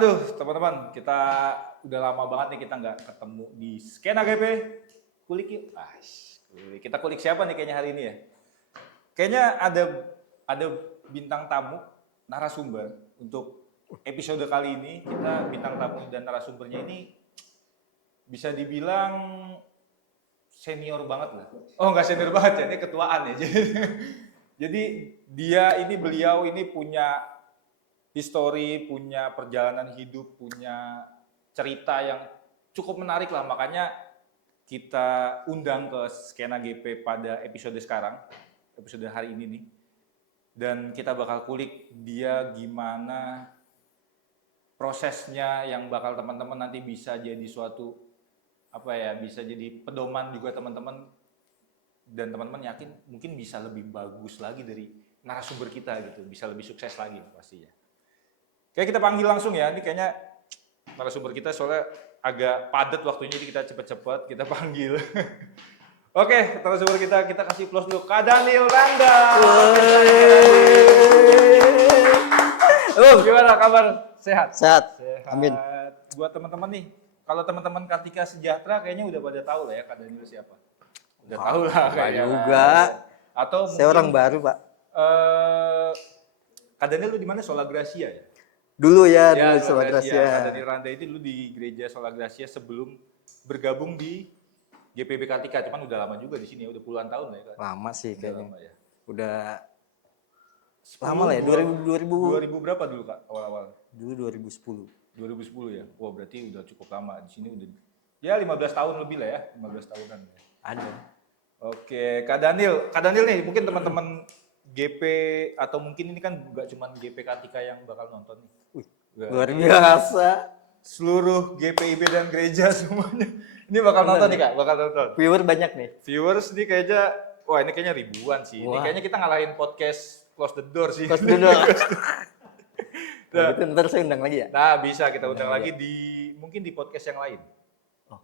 Aduh, teman-teman, kita udah lama banget nih kita nggak ketemu di Skena GP. Kulik yuk. Kita kulik siapa nih kayaknya hari ini ya? Kayaknya ada bintang tamu, narasumber untuk episode kali ini. Kita bintang tamu dan narasumbernya ini bisa dibilang senior banget lah. Oh, nggak senior banget ya, ini ketuaan ya. Jadi beliau ini punya histori, punya perjalanan hidup, punya cerita yang cukup menarik lah. Makanya kita undang ke Skena GP pada episode sekarang, episode hari ini nih. Dan kita bakal kulik dia gimana prosesnya yang bakal teman-teman nanti bisa jadi suatu bisa jadi pedoman juga teman-teman, dan teman-teman yakin mungkin bisa lebih bagus lagi dari narasumber kita gitu, bisa lebih sukses lagi pastinya. Kayak kita panggil langsung ya, ini kayaknya narasumber kita soalnya agak padat waktunya, jadi kita cepet-cepet kita panggil. Oke, narasumber kita kasih close dulu, Kak Daniel Randa. Gimana kabar? Sehat? Sehat. Amin. Buat teman-teman nih, kalau teman-teman Kartika Sejahtera kayaknya udah pada tahu lah ya Kak Daniel siapa. Udah tahu lah kayaknya. Juga. Atau saya orang baru, Pak. Kak Daniel lu di mana? Sola Gracia ya? Dulu ya, dulu Sola Gracia. Kak Daniel Randa itu dulu di gereja Sola Gracia sebelum bergabung di GPB Kartika. Cuman udah lama juga di sini ya, udah puluhan tahun lah ya Kak. Lama sih kayaknya. Lama, ya. Udah lama lah ya, 2000 berapa dulu Kak awal-awal? Dulu 2010. 2010 ya? Wah berarti udah cukup lama. Di sini udah ya 15 tahun lebih lah ya, 15 tahunan. Ya. Ada. Oke, Kak Daniel nih mungkin teman-teman GP atau mungkin ini kan nggak cuma GP Kartika yang bakal nonton nih. Luar biasa. Seluruh GPIB dan gereja semuanya. Ini bakal nonton nih Kak, bakal nonton. Viewer banyak nih. Viewers nih kayaknya, wah ini kayaknya ribuan sih. Ini kayaknya kita ngalahin podcast Close the Door sih. Close the Door. Nah, itu ntar saya undang lagi ya? Nah bisa kita undang lagi mungkin di podcast yang lain. Oh.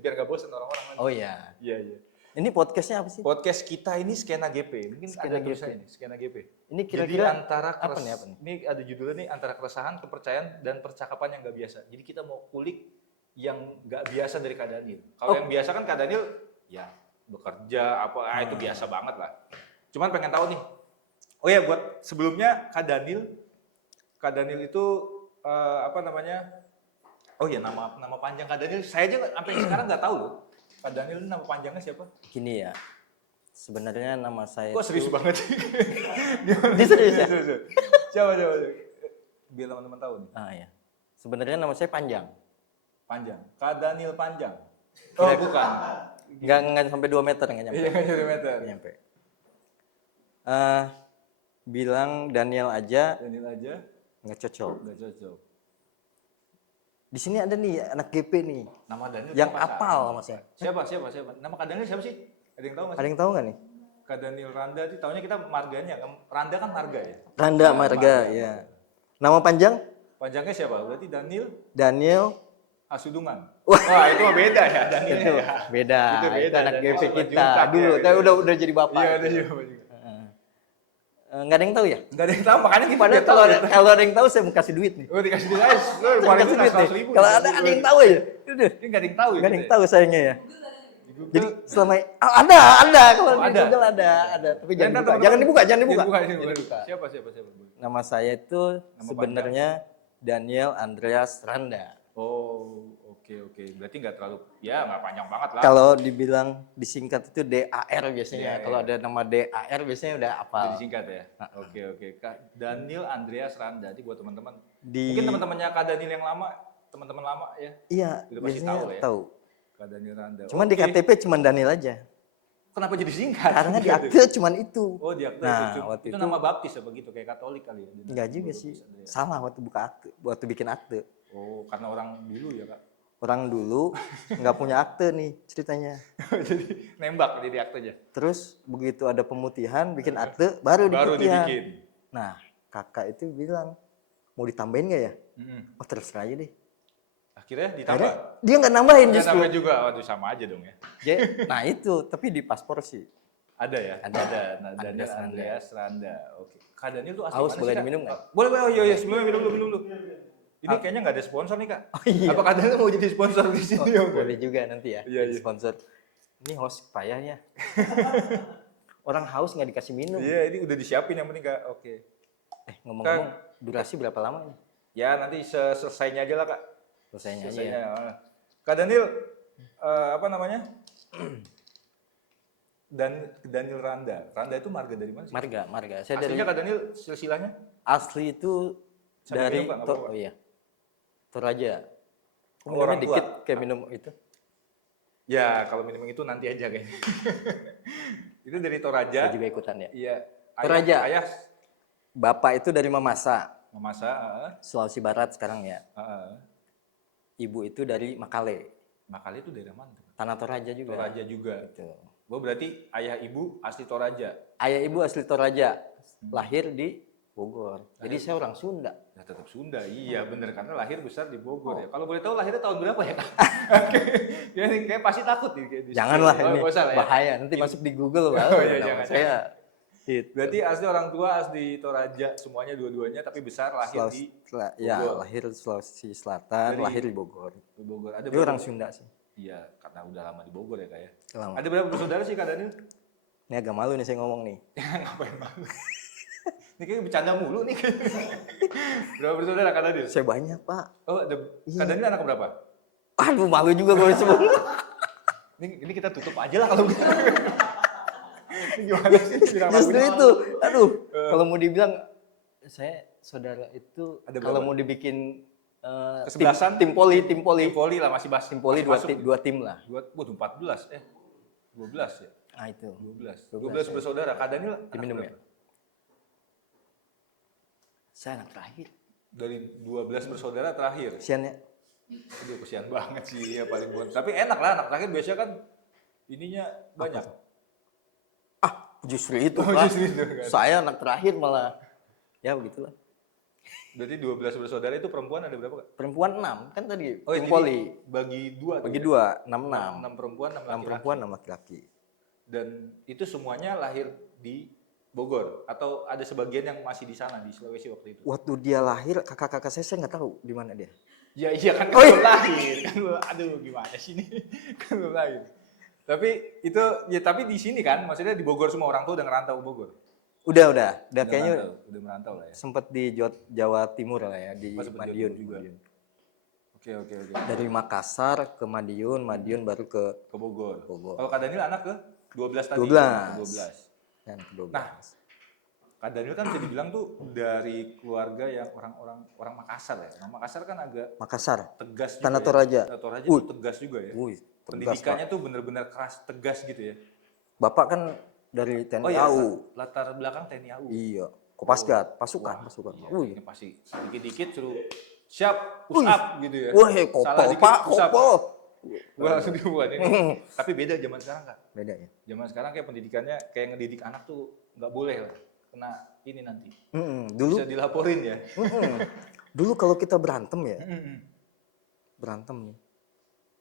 Biar gak bosan orang-orang. Oh iya. Iya. Ini podcastnya apa sih? Podcast kita ini Skena GP. Mungkin Skena ada tulisan GP. ini, Skena GP. Ini kira-kira apa nih? Ini ada judulnya nih, antara keresahan, kepercayaan, dan percakapan yang gak biasa. Jadi kita mau kulik yang gak biasa dari Kak Daniel. Kalau yang biasa kan Kak Daniel, ya bekerja, itu biasa banget lah. Cuman pengen tahu nih. Oh ya, buat sebelumnya Kak Daniel itu oh ya nama panjang Kak Daniel, saya aja sampai sekarang nggak tahu loh. Kak Daniel nama panjangnya siapa? Gini ya, sebenarnya nama saya. Kok serius banget sih? Ini serius ya? Coba. Biar teman-teman tahu nih. Ya. Sebenarnya nama saya panjang. Panjang. Kak Daniel panjang. Oh bukan. Nggak sampai 2 meter, nggak nyampe. Iya nggak sampai 2 meter. Nggak nyampe. Bilang Daniel aja. Nggak cocok. Di sini ada nih anak GP nih. Nama Daniel yang apal Mas ya. Siapa? Nama Kak Daniel siapa sih? Ada yang tahu Mas? Ada yang tahu nggak nih? Kak Daniel Randa itu taunya kita marganya. Randa kan marga ya? Randa marga ya. Nama panjang? Panjangnya siapa? Berarti Daniel Asudungan. Wah, itu mah beda ya Daniel. Itu ya. beda. Itu beda. Anak GP kita Jutak, dulu. Ya, udah jadi bapak. Iya, udah jadi bapak juga. Nggak ada yang tahu ya? Nggak ada yang tahu, makanya kita Padahal kalau ada yang tahu saya mau kasih duit nih. Oh dikasih duit aja, kasih duit nih. Kalau ada yang tahu ya. Udah. Ini nggak ada yang tahu ya? Nggak ada yang tahu sayangnya ya. Jadi selama ada kalau di Google ada. Tapi jangan dibuka. Siapa? Nama saya itu sebenarnya Daniel Andreas Randa. Oh, oke. Berarti nggak terlalu, ya nggak panjang banget lah. Kalau dibilang disingkat itu DAR biasanya. Iya. Kalau ada nama DAR biasanya udah apa? Disingkat ya. Oke. Kak Daniel Andreas Randa. Jadi buat teman-teman. Mungkin teman-temannya Kak Daniel yang lama, teman-teman lama ya. Iya. Udah pasti tahu ya. Tahu. Kak Daniel Randa. Cuman di KTP cuman Daniel aja. Kenapa jadi singkat? Karena di akte cuman itu. Oh di akte waktu itu nama baptis apa gitu, kayak Katolik kali ya? Enggak juga sih. Salah waktu buka akte, waktu bikin akte. Oh, karena orang dulu ya Kak? Orang dulu nggak punya akte nih ceritanya. Jadi nembak jadi aktenya. Terus begitu ada pemutihan, bikin akte, baru dibikin. Nah, kakak itu bilang, mau ditambahin nggak ya? Oh terserah aja deh. Akhirnya ditambah? Dia nggak nambahin justru. Nambah juga, waduh sama aja dong ya. Nah itu, tapi di paspor sih. Ada ya? Ada. Daniel Andreas Randa. Oke. Kak Daniel tuh asli Aus mana boleh sih, diminum nggak? Boleh. Oh iya. Sebelumnya minum dulu. Ini kayaknya nggak ada sponsor nih, Kak. Oh iya. Apa Kak Daniel mau jadi sponsor di sini? Boleh juga nanti ya. Iya, jadi iya. sponsor. Ini host payahnya. Orang haus nggak dikasih minum. Iya, ini udah disiapin yang penting, Kak. Oke. Ngomong-ngomong, durasi berapa lama ini? Ya, nanti selesainya aja lah, Kak. Selesainya aja ya. Kak Daniel, apa namanya? Daniel Randa. Randa itu marga dari mana sih? Marga. Saya dari Aslinya Kak Daniel silsilahnya? asli itu Sampai dari minum, Pak, nggak apa-apa. oh iya. Toraja. Oh, Minumnya orang tua. dikit kayak minum itu. Ya, kalau minum itu nanti aja kayaknya. Itu dari Toraja. Saya juga ikutan ya. Iya. Toraja. Ayah Bapak itu dari Mamasa, memasak. Sulawesi Barat sekarang ya. Heeh. Ibu itu dari Makale, Makale itu daerah mana? Tanah Toraja juga. Toraja juga. Gitu. Oh, berarti ayah ibu asli Toraja. Ayah ibu asli Toraja, lahir di Bogor. Jadi saya orang Sunda. Ya tetap Sunda, iya bener karena lahir besar di Bogor ya. Kalau boleh tahu lahirnya tahun berapa ya, Kak? Ya, kayak pasti takut nih. Kayak Janganlah oh, ini nggak usah lah ya. bahaya. Nanti masuk di Google Oh, iya, jangan. Saya. Gitu. Berarti asli orang tua asli Toraja semuanya dua-duanya tapi besar lahir di Ya, Bogor. lahir di Sulawesi Selatan, Dari- lahir di Bogor. Bogor. Ada Dia berapa? orang Sunda sih. Iya, karena udah lama di Bogor ya, Kak ya. Lama. Ada berapa bersaudara sih, Kak Daniel? Ini agak malu nih saya ngomong nih. Ngapain malu? Ini kayaknya bercanda mulu nih. Berapa bersaudara, Kak Daniel? Saya banyak, Pak. Oh, ada Iya. Kak Daniel anak berapa? Aduh, malu juga gue sebut. Ini kita tutup aja lah kalau gitu. Ini gimana sih? Bilang Justru lagunya? itu. Aduh, kalau mau dibilang saya saudara itu Ada kalau berapa? mau dibikin Kesebelasan? tim poli. Tim voli lah masih Tim poli masih dua masuk. tim lah. Waduh, 14. 12 ya? Nah, itu. 12. 12 12 bersaudara. Kak Daniel anak Diminum ya? berapa? Saya anak terakhir. Dari 12 bersaudara terakhir. Kesian ya. Aduh, kesian banget sih ya paling buat. Tapi enak lah anak terakhir biasanya kan ininya banyak. Justru itu, Oh, Pak. justru itu, kan. Saya anak terakhir malah. Ya begitulah. Berarti 12 bersaudara itu perempuan ada berapa, Kak? Perempuan 6 kan tadi Oh, tim jadi poli. bagi 2 Bagi 2, 6 6 perempuan, 6 6 laki-laki. perempuan 6 laki-laki. Dan itu semuanya lahir di Bogor atau ada sebagian yang masih di sana di Sulawesi waktu itu? Waktu dia lahir, kakak-kakak saya nggak tahu di mana dia. Ya iya kan Oh, belum lahir. Kan aduh gimana sih ini? Kan belum lahir. Tapi itu ya tapi di sini kan maksudnya di Bogor semua orang tua udah ngerantau ke Bogor. Udah kayaknya udah merantau lah ya. sempat di Jawa Timur lah ya, di Oh, sempet Jawa Madiun Timur juga. Madiun. Oke. Dari Makassar ke Madiun baru ke Ke Bogor. Bogor. Kalau Kak Daniel anak ke 12 tadi. 12. 12. dan ke 12. Nah, Kak Daniel kan bisa dibilang tuh dari keluarga yang orang Makassar ya. Nah, Makassar kan agak Makassar, tegas juga. Tanah ya. Toraja. Tanah Toraja Wih. tuh tegas juga ya. Wih, tegas, Pendidikannya tuh bener-bener keras, tegas gitu ya. Bapak kan dari TNI Oh iya, AU. latar belakang TNI AU. Iya, Kopasgat, pasukan. Iya, Wih. ini pasti dikit-dikit suruh siap push Wih. up gitu ya. Wah, Salah kopo, dikit, Pak, push up. kopo. Wah, langsung dibuat ini. Tapi beda zaman sekarang, Kak. Beda ya. Zaman sekarang kayak pendidikannya kayak ngedidik anak tuh nggak boleh lah. Kena ini nanti. Dulu Bisa dilaporin ya. dulu kalau kita berantem ya, Mm-mm. berantem nih.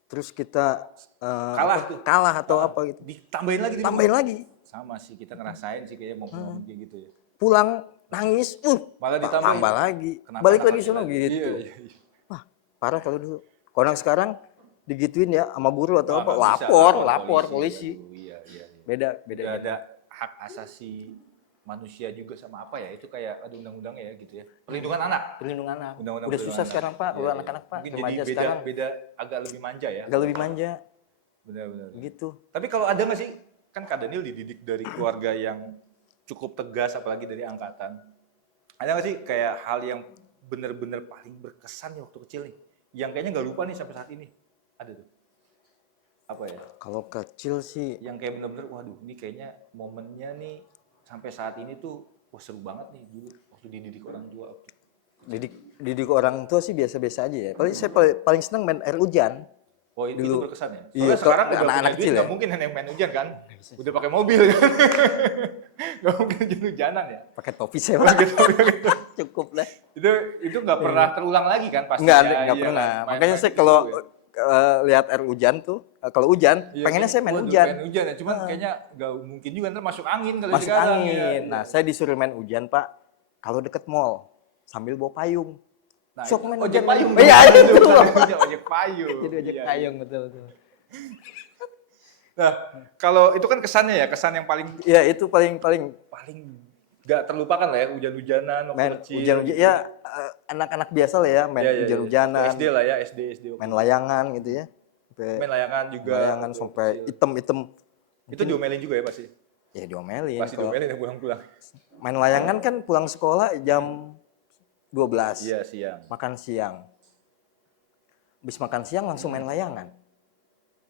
Terus kita Kalah tuh. atau apa gitu. Ditambahin lagi. Tambahin lagi. Sama sih kita ngerasain sih kayak mau kayak gitu ya. Pulang nangis, Malah ditambahin. tambah lagi. Kenapa Balik anak lagi sono laki-laki? gitu. Iya. Wah, parah kalau dulu. Kalau yang sekarang digituin ya sama guru atau Wah, apa, nggak bisa. lapor polisi. Aduh, iya. Beda. Udah ada hak asasi manusia juga sama apa ya? Itu kayak ada undang-undang ya gitu ya. Perlindungan anak. Perlindungan anak. Undang-undang Udah perlindungan susah anak. sekarang, Pak, kalau Iya, anak-anak, Pak. Mungkin Remaja jadi sekarang beda agak lebih manja ya. agak lebih manja Benar. gitu. Tapi kalau ada nggak sih, kan Kak Daniel dididik dari keluarga yang cukup tegas, apalagi dari angkatan. Ada nggak sih kayak hal yang benar-benar paling berkesan nih waktu kecil nih, yang kayaknya nggak lupa nih sampai saat ini? Ada tuh? Apa ya? Kalau kecil sih Yang kayak benar-benar, waduh, ini kayaknya momennya nih sampai saat ini tuh, wah seru banget nih dulu waktu dididik orang tua. didik orang tua sih biasa-biasa aja ya. Paling saya paling senang main air hujan. Oh itu Dulu. berkesan ya? Iya, Soalnya sekarang kalau udah anak-anak punya duit, kecil nggak ya. mungkin yang main hujan kan? Udah pakai mobil kan? Nggak mungkin hujan-hujanan ya? Pakai topi saya Pak. Cukup lah. Itu nggak pernah terulang lagi kan pasti? Nggak ya, pernah. main- Makanya main saya gitu kalau ya. lihat air hujan tuh, kalau hujan, Iya, pengennya saya main waduh, hujan. Main hujan ya, cuman kayaknya nggak mungkin juga ntar masuk angin kali Masuk sekarang. angin. Ya. Nah, saya disuruh main hujan, Pak. Kalau deket mall, sambil bawa payung. Nah, Sok itu main ojek hujan. payung. Iya, itu. Ojek payung. Jadi ojek Iya, payung betul. Nah, kalau itu kan kesannya ya, kesan yang paling Ya itu paling nggak terlupakan lah ya, hujan-hujanan waktu main kecil. hujan-hujan gitu. ya, anak-anak biasa lah ya, main Iya, iya, iya. hujan-hujanan, Waktu SD lah ya, SD waktu main itu. layangan gitu ya. Sampai Main layangan juga. layangan waktu sampai kecil. item-item. Itu diomelin juga ya pasti. Ya diomelin. Pasti Kalau diomelin ya pulang-pulang. main layangan kan pulang sekolah jam 12. Iya, siang. Makan siang. Habis makan siang langsung main layangan.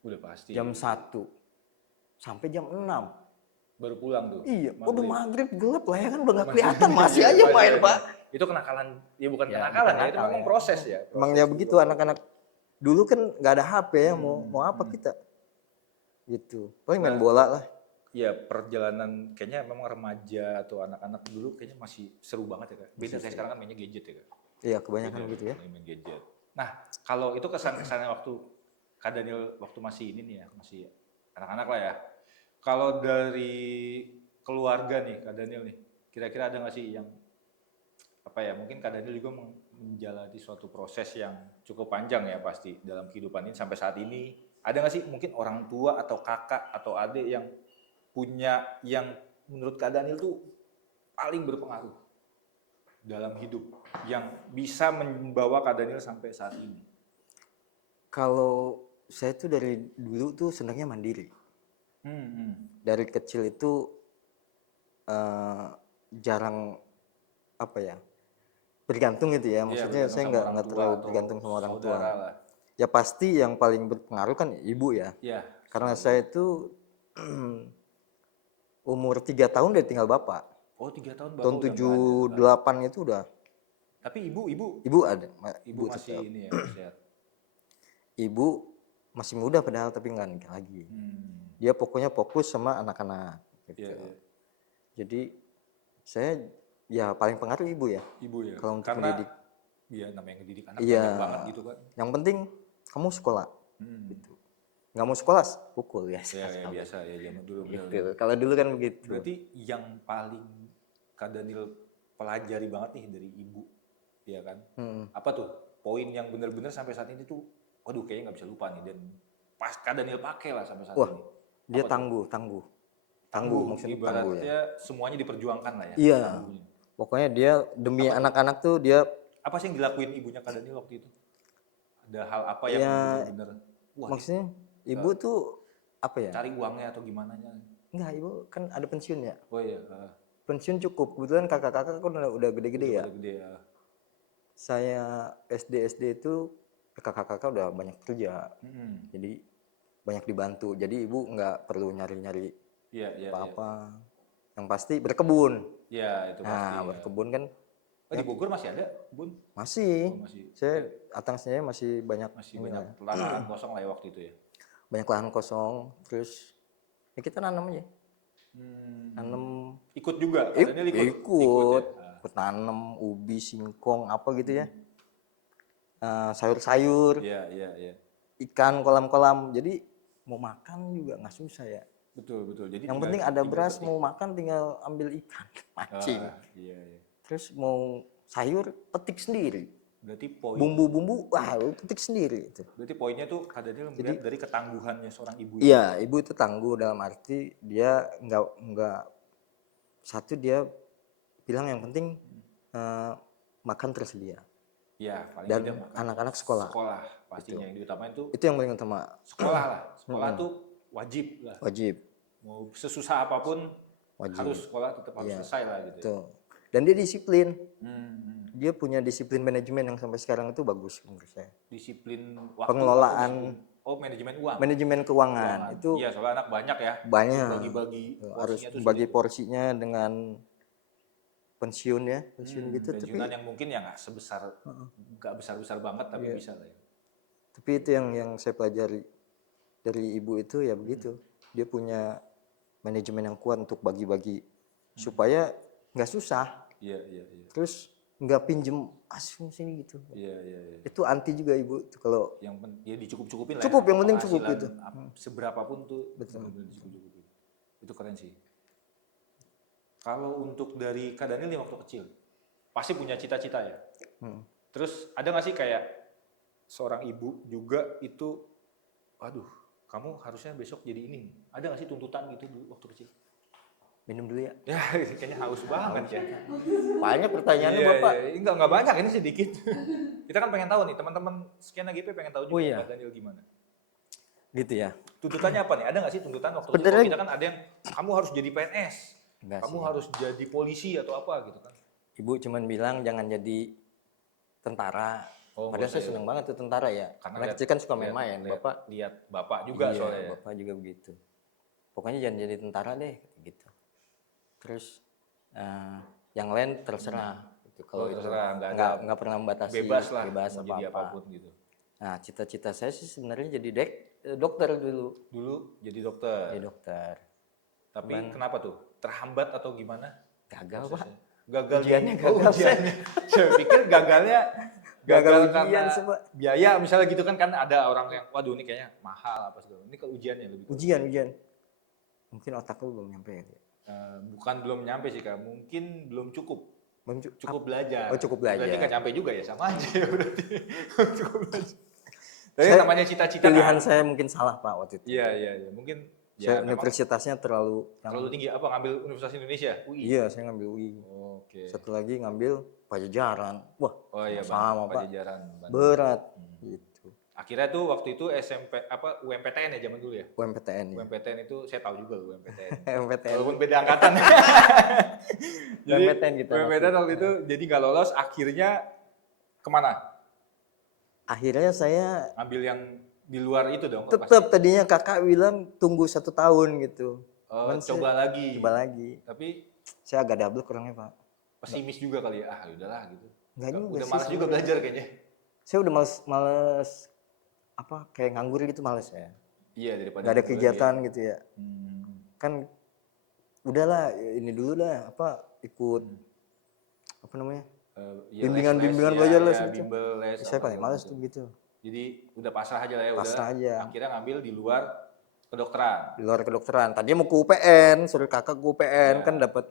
Udah pasti. Jam 1 sampai jam 6. Baru pulang tuh. Iya, maghrib. udah maghrib gelap, layangan udah nggak kelihatan, masih aja Masih main, aja. Pak. Itu kenakalan, ya bukan Ya, kenakalan bukan ya, itu nakal memang ya. proses ya. Emang Proses ya dulu. begitu anak-anak dulu kan nggak ada HP ya, mau apa kita gitu. Paling main Nah, bola lah. Ya perjalanan kayaknya memang remaja atau anak-anak dulu kayaknya masih seru banget ya Kak. Beda kayak sekarang kan mainnya gadget ya Kak. Iya, kebanyakan gitu ya. Main gadget. Nah, kalau itu kesan-kesannya waktu Kak Daniel waktu masih ini nih ya, masih anak-anak lah ya. Kalau dari keluarga nih Kak Daniel nih, kira-kira ada nggak sih yang apa ya, mungkin Kak Daniel juga menjalani suatu proses yang cukup panjang ya pasti dalam kehidupan ini sampai saat ini. Ada nggak sih mungkin orang tua atau kakak atau adik yang punya yang menurut Kak Daniel tuh paling berpengaruh dalam hidup yang bisa membawa Kak Daniel sampai saat ini? Kalau saya tuh dari dulu tuh senangnya mandiri. Dari kecil itu jarang apa ya, bergantung gitu ya. Maksudnya saya nggak terlalu bergantung sama orang tua. Lah. Ya pasti yang paling berpengaruh kan ibu ya. Ya. Karena saya itu umur 3 tahun udah tinggal bapak. Oh 3 tahun bapak Tahun udah nggak ada. 78 itu udah. Tapi ibu Ada. ibu masih tetap. ini ya sehat. Ibu masih muda padahal tapi nggak nikah lagi. Dia pokoknya fokus sama anak-anak. Gitu. Iya. Jadi saya ya paling pengaruh ibu ya. Ibu ya. Kalau untuk Karena mendidik. ya namanya ngedidik anak Iya. banyak banget gitu kan. Yang penting kamu sekolah. Gitu. Nggak mau sekolah, pukul ya. Ya biasa ya zaman dulu. Gitu. Kalau dulu kan begitu. Berarti yang paling Kak Daniel pelajari banget nih dari ibu, ya kan? Apa tuh poin yang benar-benar sampai saat ini tuh, waduh kayaknya nggak bisa lupa nih dan pas Kak Daniel pakai lah sampai saat Wah, ini. dia tangguh, maksudnya tangguh ya. Ibaratnya semuanya diperjuangkan lah ya. Iya. Tangguhnya. Pokoknya dia demi anak-anak tuh dia. Apa sih yang dilakuin ibunya Kak Daniel waktu itu? Ada hal apa yang Ya, benar-benar wah, maksudnya ibu tuh apa ya? cari uangnya atau gimana nya? Enggak, ibu kan ada pensiun ya. Oh iya, Pensiun cukup. Kebetulan kakak-kakak kan udah gede-gede ya. udah gede ya. Saya SD itu kakak-kakak udah banyak kerja. Jadi banyak dibantu. Jadi ibu nggak perlu nyari-nyari apa-apa. Yang pasti berkebun. Iya, itu pasti. Nah, berkebun kan. Di Bogor masih ada, Bun? Masih. Oh, masih. Saya atasnya masih banyak. Masih banyak lahan kosong lah ya waktu itu ya. Banyak lahan kosong. Terus ya kita nanam aja. Nanam. Ikut juga? Ikut nanam ubi, singkong, apa gitu ya. Sayur-sayur. Iya. Ikan, kolam-kolam. Jadi mau makan juga nggak susah ya. Betul. Jadi yang penting ada beras, mau makan tinggal ambil ikan, mancing. Iya. Terus mau sayur, petik sendiri. Berarti poin bumbu-bumbu, wah lu petik sendiri itu. Berarti poinnya tuh Kak Daniel melihat dari ketangguhannya seorang ibu. Iya, ibu itu tangguh dalam arti dia nggak satu, dia bilang yang penting makan tersedia. Iya, paling dan tidak anak-anak sekolah. Sekolah pastinya yang diutamain tuh. Itu yang paling utama. Sekolah lah. Sekolah tuh wajib lah. Wajib. Mau sesusah apapun wajib. Harus sekolah tetap harus selesai lah gitu. Tuh. Dan dia disiplin. Dia punya disiplin manajemen yang sampai sekarang itu bagus menurut saya. Disiplin waktu. Pengelolaan. Manajemen uang. Manajemen keuangan. Itu. Iya, soalnya anak banyak ya. Banyak. Bagi-bagi. Harus bagi porsinya dengan pensiun ya, pensiun gitu. Pensiunan yang mungkin ya nggak besar-besar banget tapi bisa lah ya. Tapi itu yang saya pelajari dari ibu itu ya begitu. Dia punya manajemen yang kuat untuk bagi-bagi supaya nggak susah. Iya. Terus nggak pinjem asing sini gitu. Iya. Itu anti juga ibu tuh kalau yang ya dicukup-cukupin lah. Cukup, yang penting cukup itu. Seberapapun tuh betul dicukup-cukupin. Itu keren sih. Kalau untuk dari Kak Daniel yang waktu kecil, pasti punya cita-cita ya. Terus ada nggak sih kayak seorang ibu juga itu, waduh, kamu harusnya besok jadi ini. Ada nggak sih tuntutan gitu dulu waktu kecil? Minum dulu ya. Ya, kayaknya haus banget ya. Banyak pertanyaannya Iya, Bapak. iya. Enggak banyak, ini sedikit. Kita kan pengen tahu nih, teman-teman Skena GP pengen tahu juga Oh, iya. Kak Daniel gimana. Gitu ya. Tuntutannya apa nih? Ada nggak sih tuntutan waktu kecil? Sebenarnya- Kalau kita kan ada yang, kamu harus jadi PNS, Enggak kamu sih. harus jadi polisi atau apa gitu kan. Ibu cuman bilang jangan jadi tentara. Oh, Padahal nggak saya usah seneng banget tuh tentara ya. Karena Karena lihat- kecil kan suka main-main. Bapak lihat bapak juga iya, soalnya ya. Bapak juga begitu. Pokoknya jangan jadi tentara deh gitu. Terus yang lain terserah. Gitu. Oh, terserah, nggak pernah membatasi. Bebas lah, bebas mau jadi apa-apa. apapun gitu. Nah, cita-cita saya sih sebenarnya jadi dokter dulu. Dulu jadi dokter. Jadi dokter. Tapi kenapa tuh? Terhambat atau gimana? Gagal, Pak. Prosesnya? Gagal Ujiannya di- gagal, ujiannya. Saya pikir gagal Gagal ujian karena sih, Pak. biaya misalnya gitu kan ada orang yang waduh ini kayaknya mahal apa segala. Ini ke ujiannya lebih. Ujian. Mungkin otak lu belum nyampe ya. Bukan belum nyampe sih Kak, mungkin belum cukup. Belum Cukup belajar. Oh, cukup belajar. Berarti nggak nyampe juga ya, sama aja ya berarti. Cukup belajar. Tapi Saya- namanya cita-cita Pilihan kan. saya mungkin salah, Pak, waktu itu. Iya. Mungkin Saya ya memang universitasnya terlalu terlalu tinggi apa ngambil Universitas Indonesia? UI. Iya, saya ngambil UI. Oke. Satu lagi ngambil Pajajaran. Wah, Oh iya, sama, Pak. Pajajaran. Bandung. Berat gitu. Akhirnya tuh waktu itu SMP apa UMPTN ya zaman dulu ya? UMPTN ya. UMPTN itu saya tahu juga UMPTN. UMPTN. Walaupun beda angkatan. Jadi UMPTN kita UMPTN waktu itu jadi nggak lolos, akhirnya kemana? Akhirnya saya Ambil yang di luar itu dong. tetap tadinya kakak bilang tunggu 1 tahun gitu. Oh, Cuman coba lagi. Coba lagi. Tapi Saya agak double kurangnya, Pak. pesimis juga kali ya. Ah, udahlah gitu. Enggak juga Udah sih malas juga sebenarnya. belajar kayaknya. Saya udah males apa kayak nganggur gitu males ya. Iya, daripada Gak ada nganggur kegiatan lagi gitu ya. ya. Hmm. Kan udahlah ini dulu lah apa ikut apa namanya? Ya, Bimbingan les, belajar ya, les ya, gitu. bimbel les. Saya apa paling segala males macam. tuh gitu. Jadi udah pasrah aja lah ya, Pasrah udah. aja. Akhirnya ngambil di luar kedokteran. Di luar kedokteran. Tadinya mau ke UPN, suruh kakak ke UPN Ya. kan dapat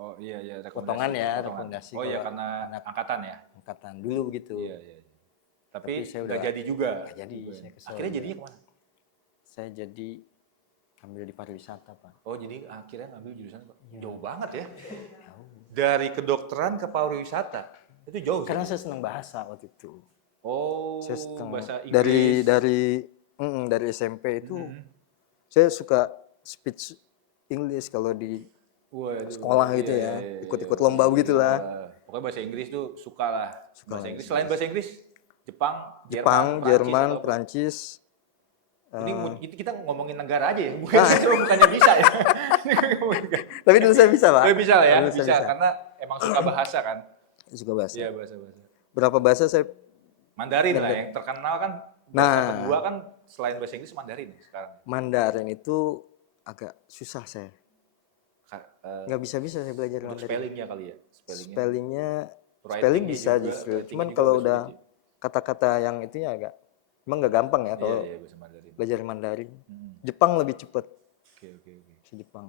Oh iya, rekomendasi. potongan ya, Potongan. rekomendasi Oh iya, kalau karena angkatan ya. angkatan dulu begitu. Iya. Tapi saya nggak udah- jadi juga. nggak jadi, Juga. saya kesel Akhirnya juga. jadinya kemana? Saya jadi ambil di pariwisata, Pak. Oh jadi akhirnya ngambil jurusan Iya. jauh banget ya. Dari kedokteran ke pariwisata itu jauh. Karena sih. saya senang bahasa waktu itu. Oh Saya senang bahasa Inggris. dari SMP itu Mhm. saya suka speech English kalau di Waduh, sekolah gitu ya, ikut-ikut lomba begitulah. Pokoknya bahasa Inggris tuh suka lah. Suka Bahasa lah, Inggris selain bahasa Inggris, Jepang, Jerman, atau apa? Prancis. Ini kita ngomongin negara aja ya, bukannya bisa ya. Tapi dulu saya bisa, Pak. Oh, bisa lah ya, Dulu saya bisa karena emang suka bahasa kan. Suka bahasa. Iya bahasa. Berapa bahasa saya Mandarin lah yang terkenal kan. Nah. Bahasa kedua kan selain bahasa Inggris Mandarin sekarang. Mandarin itu agak susah saya. Nggak bisa saya belajar Untuk Mandarin. spellingnya kali ya. Spellingnya Writingnya spelling bisa juga, justru. writingnya Cuman juga kalau bahasa udah Inggris. kata-kata yang itu ya agak emang nggak gampang ya kalau Iya bahasa Mandarin. belajar Mandarin. Hmm. Jepang lebih cepet Oke. si Jepang.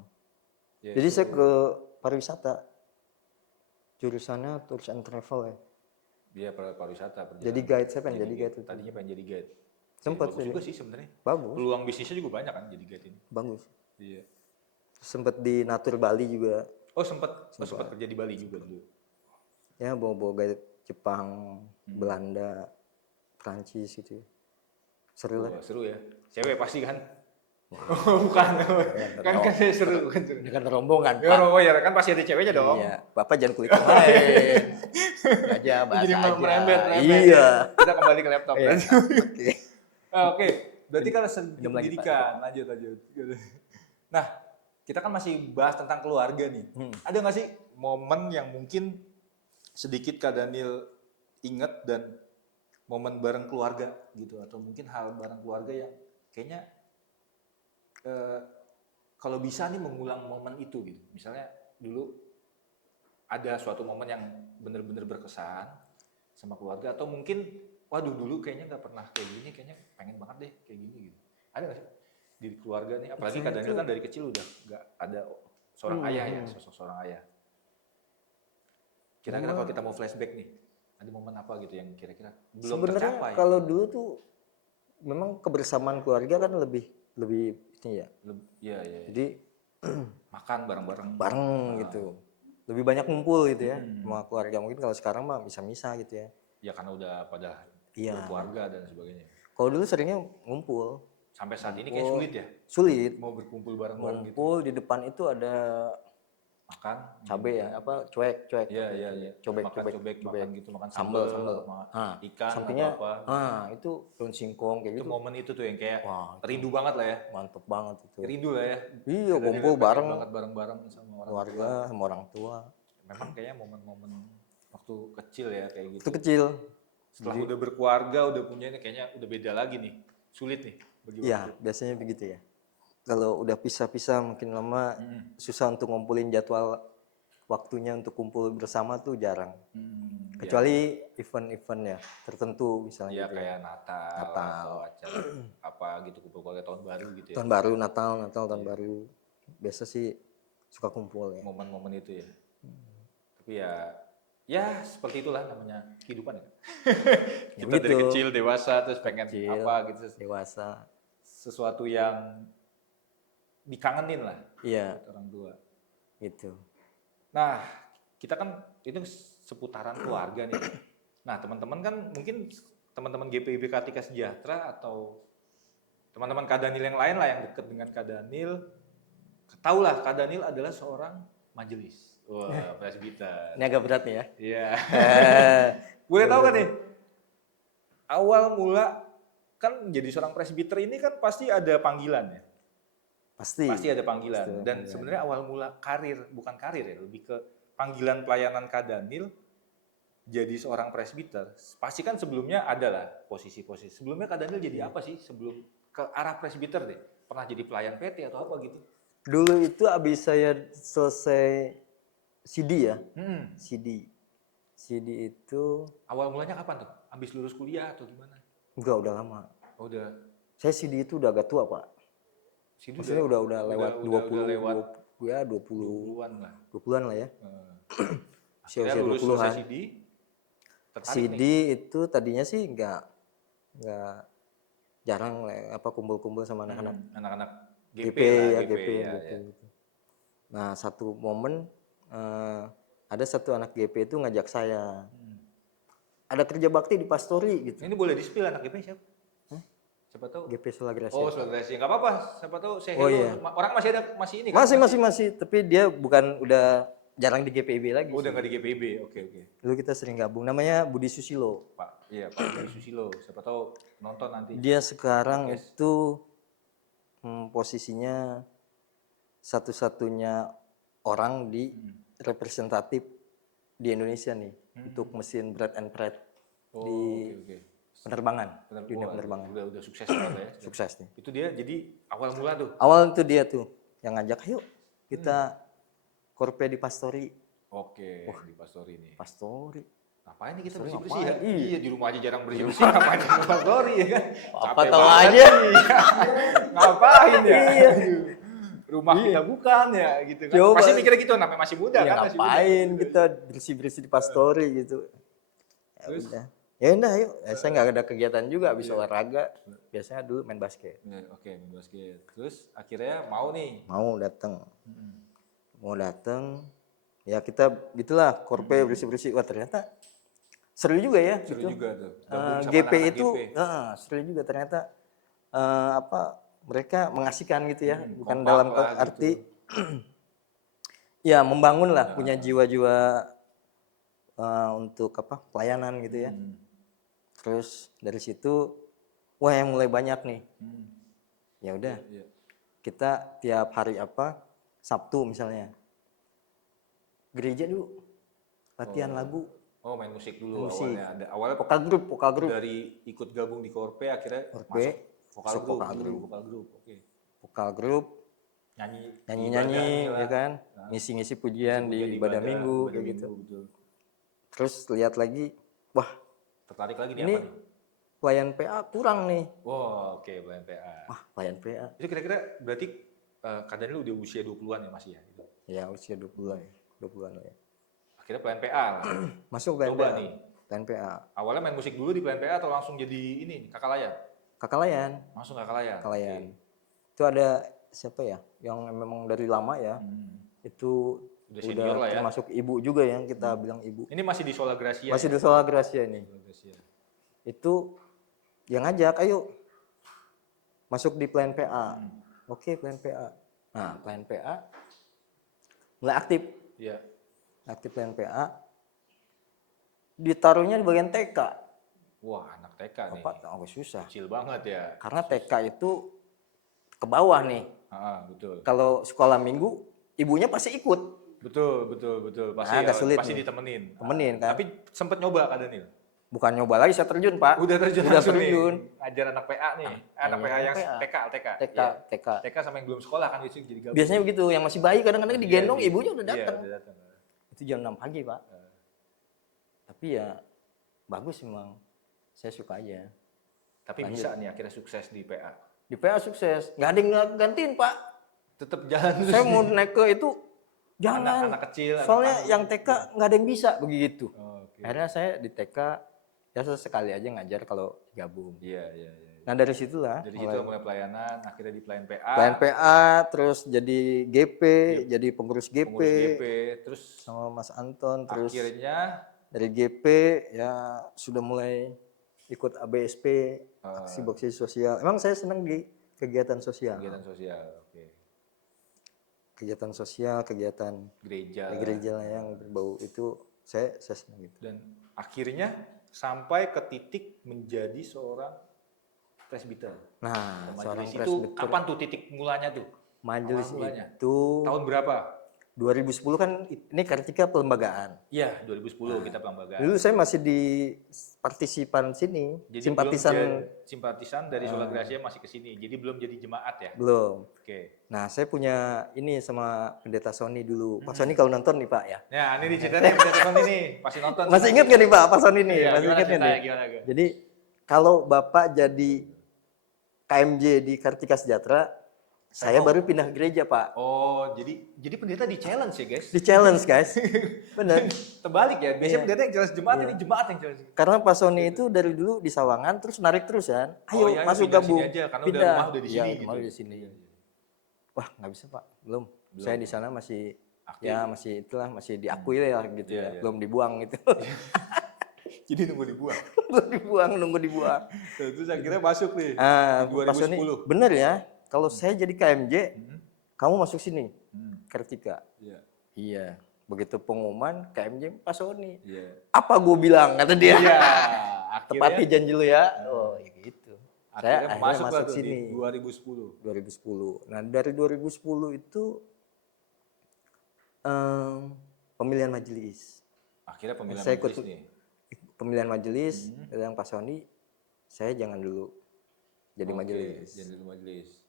Ya, Jadi itu- saya ke pariwisata. Jurusannya tours and travel ya. Dia pariwisata. perjalanan. Jadi guide, saya pengen jadi guide. Tadinya pengen jadi guide. Sempet Bagus jadi. juga sih sebenarnya. Bagus, Peluang bisnisnya juga banyak kan jadi guide ini. bagus. Iya. Sempet di Natur Bali juga. Oh sempat kerja di Bali juga dulu. Ya bawa-bawa guide Jepang, Belanda, Prancis gitu ya. Seru lah. Wah, seru ya. Cewek pasti kan? Oh, bukan. kan saya seru kan seru. Dengan rombongan, Ya, oh ya kan pasti ada ceweknya dong. Iya, Bapak jangan kulik lain. aja bahasa Jadi aja. merembet. Iya. Kita kembali ke laptop. Iya. kan? Oke. Oke, berarti kan segi Minum lagi, Pak. pendidikan. Lanjut. Nah, kita kan masih bahas tentang keluarga nih. Ada nggak sih momen yang mungkin sedikit Kak Daniel inget dan momen bareng keluarga gitu, atau mungkin hal bareng keluarga yang kayaknya kalau bisa nih mengulang momen itu gitu. Misalnya dulu ada suatu momen yang benar-benar berkesan sama keluarga, atau mungkin waduh dulu kayaknya nggak pernah kayak gini, kayaknya pengen banget deh kayak gini gitu. Ada nggak sih di keluarga nih? Apalagi Kak Daniel kan dari kecil udah nggak ada seorang ayah ya, sosok seorang ayah. Kira-kira kalau kita mau flashback nih, Ada momen apa gitu yang kira-kira belum Sebenarnya tercapai? kalau dulu tuh memang kebersamaan keluarga kan lebih ini ya. Iya, iya. Jadi Makan bareng-bareng. bareng gitu. Lebih banyak ngumpul gitu ya sama keluarga. Mungkin kalau sekarang mah misah-misah gitu ya. Ya karena udah pada Iya. berkeluarga dan sebagainya. Kalau dulu seringnya ngumpul. Sampai saat ini kayak sulit ya? Sulit. Mau berkumpul bareng-bareng gitu. Ngumpul di depan itu ada Makan. cabe ya, apa cuek. Iya, iya, iya. Cobek, Makan cobek, makan gitu, makan sambal. sama ikan Sampingnya, atau apa. itu daun singkong kayak Itu gitu. momen itu tuh yang kayak Wah, rindu banget lah ya. mantep banget itu. Rindu lah ya. Iya, Kita kumpul pengen bareng banget bareng-bareng sama orang keluarga sama orang tua. Memang kayaknya momen-momen waktu kecil ya kayak gitu. Itu kecil. Setelah udah berkeluarga, udah punya ini kayaknya udah beda lagi nih. Sulit nih bagi Iya, biasanya begitu ya. Kalau udah pisah-pisah mungkin lama susah untuk ngumpulin jadwal waktunya untuk kumpul bersama tuh jarang. Kecuali event-event ya tertentu misalnya Iya gitu. kayak Natal atau acara apa gitu kumpul keluarga tahun baru gitu ya. Tahun baru, Natal tahun baru. Biasa sih suka kumpul ya. Momen-momen itu ya. Tapi ya seperti itulah namanya kehidupan ya. Kita dari kecil dewasa terus pengen apa gitu. Dewasa. Sesuatu yang dikangenin lah. Iya. Orang tua. Gitu. Nah, kita kan itu seputaran keluarga nih. Nah, teman-teman kan mungkin teman-teman GPIB Kartika Sejahtera atau teman-teman Kak Daniel yang lain lah yang dekat dengan Kak Daniel, tahulah Kak Daniel adalah seorang majelis. Wah, presbiter. Ini agak berat nih ya. Iya. Boleh tahu kan nih? Awal mula kan menjadi seorang presbiter ini kan pasti ada panggilan ya. Pasti ada panggilan. Dan sebenarnya awal mula karir, bukan karir ya, lebih ke panggilan pelayanan Kak Daniel jadi seorang presbiter. Pasti kan sebelumnya adalah posisi-posisi. Sebelumnya Kak Daniel jadi apa sih sebelum ke arah presbiter deh? Pernah jadi pelayan PT atau apa gitu? Dulu itu abis saya selesai CD ya. CD itu awal mulanya kapan tuh? Abis lulus kuliah atau gimana? Enggak, udah lama. Oh, udah. Saya CD itu udah agak tua, Pak. Maksudnya udah lewat 20-an lah. 20-an lah ya. Akhirnya lulus selesai CD. CD itu tadinya sih enggak jarang kumpul-kumpul sama anak-anak GP gitu. Nah, satu momen ada satu anak GP itu ngajak saya. Ada kerja bakti di pastori gitu. Ini boleh di-spill anak GP siapa? Siapa tahu? GP Sola Gracia. Oh, Sola Gracia. Enggak apa-apa. Siapa tahu saya orang masih ini kan? Masih, tapi dia udah jarang di GPIB lagi. Oh, udah enggak di GPIB. Oke. Dulu kita sering gabung. Namanya Budi Susilo. Pak Budi Susilo. Siapa tahu nonton nanti. Dia sekarang itu posisinya satu-satunya orang di representatif di Indonesia nih untuk mesin bread and bread di penerbangan. Dunia penerbangan. Udah sukses banget ya. Sukses nih. Itu dia jadi awal mula tuh. Awal itu dia tuh yang ngajak, "Ayo kita korpe di pastori." Oke, di pastori nih. Pastori. Ngapain nih kita bersih-bersih ya? Iya, di rumah aja jarang bersih-bersih. Ngapain di pastori ya kan? Apa tahu aja. Ngapain ya? Rumah kita bukan ya gitu kan. Coba. Masih mikirnya gitu, namanya masih muda kan. Ngapain kita bersih-bersih di pastori gitu. Ya udah ayo. Saya nggak ada kegiatan juga, habis olahraga. Biasanya dulu main basket. Oke, main basket. Terus akhirnya mau nih. Mau datang. Ya kita gitulah korpe bersih-bersih. Wah, ternyata seru juga ya. Seru gitu. juga tuh. GP itu seru juga ternyata. Mereka mengasihkan gitu ya. Bukan dalam arti gitu. Ya membangun lah, punya jiwa-jiwa untuk pelayanan gitu ya. Terus dari situ, wah yang mulai banyak nih. Ya udah, kita tiap hari Sabtu misalnya, gereja dulu, latihan lagu. Oh, main musik dulu awalnya. Awalnya vokal grup. Dari ikut gabung di korpe akhirnya masuk vokal grup. Oke. Vokal grup. Nyanyi ya kan, ngisi-ngisi pujian di ibadah minggu kayak gitu. Betul. Terus lihat lagi, wah, tertarik lagi ini apa nih? Pelayan PA kurang nih. Oh, oke, pelayan PA. Wah, pelayan PA. Itu kira-kira berarti kadang lu udah usia 20-an ya masih ya? Gitu. Ya, usia 20-an lah ya. Akhirnya pelayan PA lah. Masuk pelayan Coba PA. nih, Plan PA. Awalnya main musik dulu di Plan PA atau langsung jadi ini kakak layan? Kakak layan. Langsung kakak layan. Kakak layan. Itu ada siapa ya? Yang memang dari lama ya. Itu udah senior lah ya. Termasuk ibu juga yang kita bilang ibu. Ini masih di Sola Gracia. Masih di Sola Gracia ini. Itu yang ngajak, ayo masuk di Plan PA. Oke, Plan PA. Nah, Plan PA mulai aktif. Iya. Aktif Plan PA. Ditaruhnya di bagian TK. Wah, anak TK nih. Bapak, susah. Kecil banget ya. Karena TK itu ke bawah nih. Betul. Kalau sekolah minggu, ibunya pasti ikut. Betul. Pasti ditemenin. Temenin kan. Tapi sempet nyoba Kak Daniel? Bukan nyoba lagi, saya terjun Pak. Udah terjun. Ngajar anak PA nih. Anak PA yang TK sama yang belum sekolah kan jadi gabung. Biasanya begitu, yang masih bayi kadang-kadang digendong, ibunya udah datang. Iya, udah datang. Itu jam 6 pagi Pak. Tapi ya bagus memang. Saya suka aja. Tapi lanjut. Bisa nih akhirnya sukses di PA. Di PA sukses. Nggak ada yang gantiin Pak. Tetap jalan terus. Saya mau naik ke itu, jangan. Anak kecil. Soalnya yang TK nggak ada yang bisa begitu. Okay. Akhirnya saya di TK, ya sekali aja ngajar kalau gabung. Iya. Nah dari situlah. Dari situ mulai pelayanan, akhirnya di Plan PA. Plan PA, terus jadi GP, jadi pengurus GP. Terus sama Mas Anton. Terus akhirnya dari GP ya sudah mulai ikut ABSP, aksi bakti sosial. Emang saya senang di kegiatan sosial. Oke. Kegiatan sosial, kegiatan gereja yang berbau itu saya senang gitu. Dan akhirnya sampai ke titik menjadi seorang presbiter. Nah, seorang itu presbiter. Kapan tuh titik mulanya tuh? Majelis itu tahun berapa? 2010 kan ini Kartika pelembagaan. Iya, 2010 kita pelembagaan. Dulu saya masih di partisipan sini, jadi simpatisan dari Sola Gracia masih ke sini. Jadi belum jadi jemaat ya? Belum. Oke. Nah, saya punya ini sama Pendeta Sony dulu. Pak Sony kalau nonton nih, Pak ya. Ya, ini diceritain Pendeta Sony nih, pasti nonton. Masih ingat gak nih, Pak, Pak Sony nih? Iya, masih ingat nih? Gimana? Jadi, kalau Bapak jadi KMJ di Kartika Sejahtera, saya baru pindah gereja, Pak. Oh, jadi pendeta di challenge ya, guys? Di challenge, guys. Bener. Terbalik ya, biasanya pendeta yang challenge jemaat, ini jemaat yang challenge. Karena Pak Sony itu dari dulu di Sawangan, terus narik terus kan. Ayo, masuk gabung. Aja, karena udah rumah udah di sini. Rumah udah di sini. Wah, nggak bisa, Pak. Belum. Saya di sana masih aktif. Ya masih diakui lah gitu ya. Belum dibuang gitu. Jadi nunggu dibuang. nunggu dibuang. Terus akhirnya masuk nih. 2010. Sony, bener ya. Kalau saya jadi KMJ, kamu masuk sini. Kartika. Iya. Begitu pengumuman KMJ Pak Sony. Apa gue bilang kata dia. Iya. Tepati janji lu ya. Oh, ya gitu. Akhirnya masuk sini 2010. Nah, dari 2010 itu pemilihan majelis. Akhirnya pemilihan saya majelis ikut nih. Pemilihan majelis yang Pak Sony, saya jangan dulu jadi majelis. Jangan dulu majelis.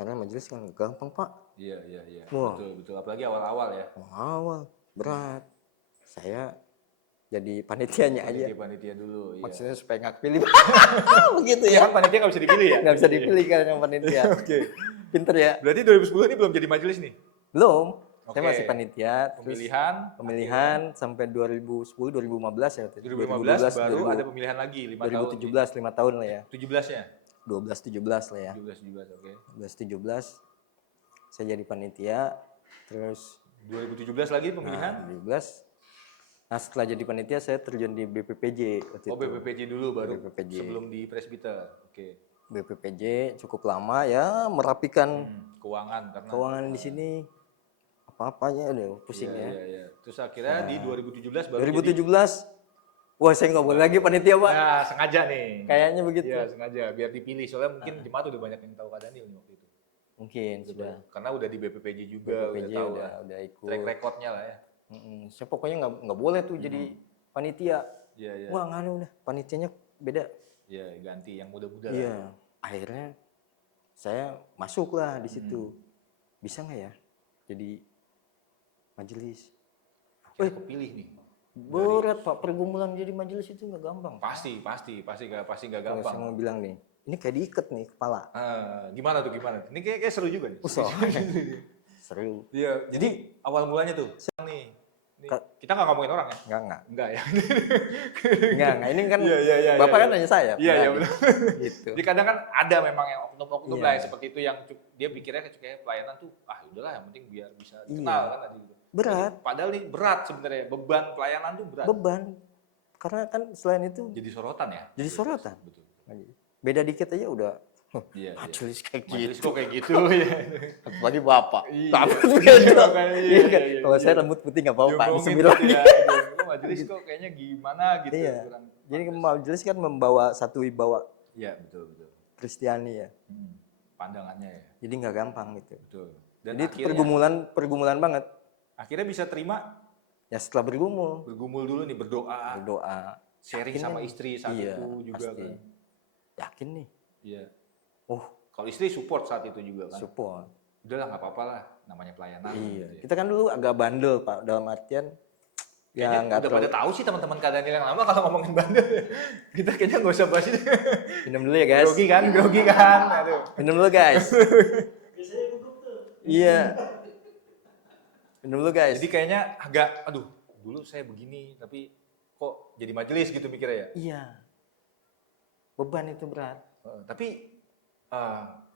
Karena majelis kan gampang, Pak. Iya. Wah. Betul. Apalagi awal-awal ya. Awal berat. Saya jadi panitianya aja. Panitia dulu. Maksudnya supaya nggak kepilih. Begitu ya. Kan panitia nggak bisa dipilih ya? Nggak bisa dipilih kan yang panitia. Oke. Pinter ya. Berarti 2010 ini belum jadi majelis nih? Belum. Saya masih panitia. Pemilihan sampai 2010, 2015 ya. 2015 baru ada pemilihan lagi 5 tahun. 2017, 5 tahun lah ya. 17-nya? 12-17 lah ya. 12-17, oke. 12-17 saya jadi panitia, terus 2017 lagi pemilihan? 2017. Nah, setelah jadi panitia saya terjun di BPPJ waktu itu. BPPJ dulu baru BPPJ. Sebelum di presbiter. Oke. BPPJ cukup lama ya, merapikan keuangan di sini. Apa-apanya udah pusing ya. Iya. Terus akhirnya di 2017 baru 2017 wah, saya nggak boleh lagi panitia, Pak. Nah, sengaja nih. Kayaknya begitu. Iya, sengaja biar dipilih. Soalnya mungkin jemaat udah banyak yang tahu Kak Daniel waktu itu. Mungkin sudah. Karena udah di BPPJ juga, BPPJ udah tahu udah ikut. track recordnya lah ya. Saya pokoknya nggak boleh tuh jadi panitia. Iya. Wah, nggak ada udah. Panitianya beda. Iya, ganti yang muda-muda. Iya. Akhirnya saya masuklah di situ. Bisa nggak ya jadi majelis? Kepilih nih. Berat Pak, pergumulan jadi majelis itu nggak gampang. Pasti nggak gampang. Kalau saya mau bilang nih, ini kayak diikat nih kepala. Gimana tuh? Ini kayak seru juga nih. Seru. Iya. Jadi awal mulanya tuh, nih kita nggak ngomongin orang ya? Enggak ya. Enggak. Ini kan Iya, Bapak kan nanya saya. Iya, benar. Gitu. Jadi kadang kan ada memang yang oknum-oknum Iya. lah yang seperti itu yang dia pikirnya kayak pelayanan tuh udahlah yang penting biar bisa dikenal kan tadi gitu. Berat. Padahal nih berat sebenarnya, beban pelayanan tuh berat. Beban. Karena kan selain itu Jadi sorotan ya? jadi sorotan. Betul. Beda dikit aja udah Iya. majelis kayak Majelis gitu. kok kayak gitu ya. Apalagi Bapak. Iya. Takut Iya, gitu. makanya, Iya kan? iya. Kalau saya rambut putih nggak apa-apa, Diomongin sembilan. gitu ya. Itu majelis kok kayaknya gimana gitu. Iya. kurang Jadi pantas. majelis kan membawa satu wibawa Iya, betul. Kristiani ya. Pandangannya ya. Jadi nggak gampang gitu. Betul. Dan Jadi itu akhirnya, pergumulan banget. akhirnya bisa terima Ya setelah bergumul, bergumul dulu nih, berdoa, berdoa, sharing yakin sama nih. istri saat Iya, itu juga pasti. kan. Yakin nih. Iya. Oh, Kalau istri support saat itu juga kan. support. Udahlah nggak apa-apa lah, namanya pelayanan. Iya. gitu ya. Kita kan dulu agak bandel, Pak, dalam artian Kayaknya ya nggak udah terlalu. pada tahu sih teman-teman Kak Daniel yang lama kalau ngomongin bandel. Kita kayaknya nggak usah bahas itu. Minum dulu ya, guys. Grogi kan. Aduh. Minum dulu, guys. Iya. Minum dulu, guys. Jadi kayaknya agak, dulu saya begini, tapi kok jadi majelis gitu mikirnya ya. Iya. Beban itu berat. Tapi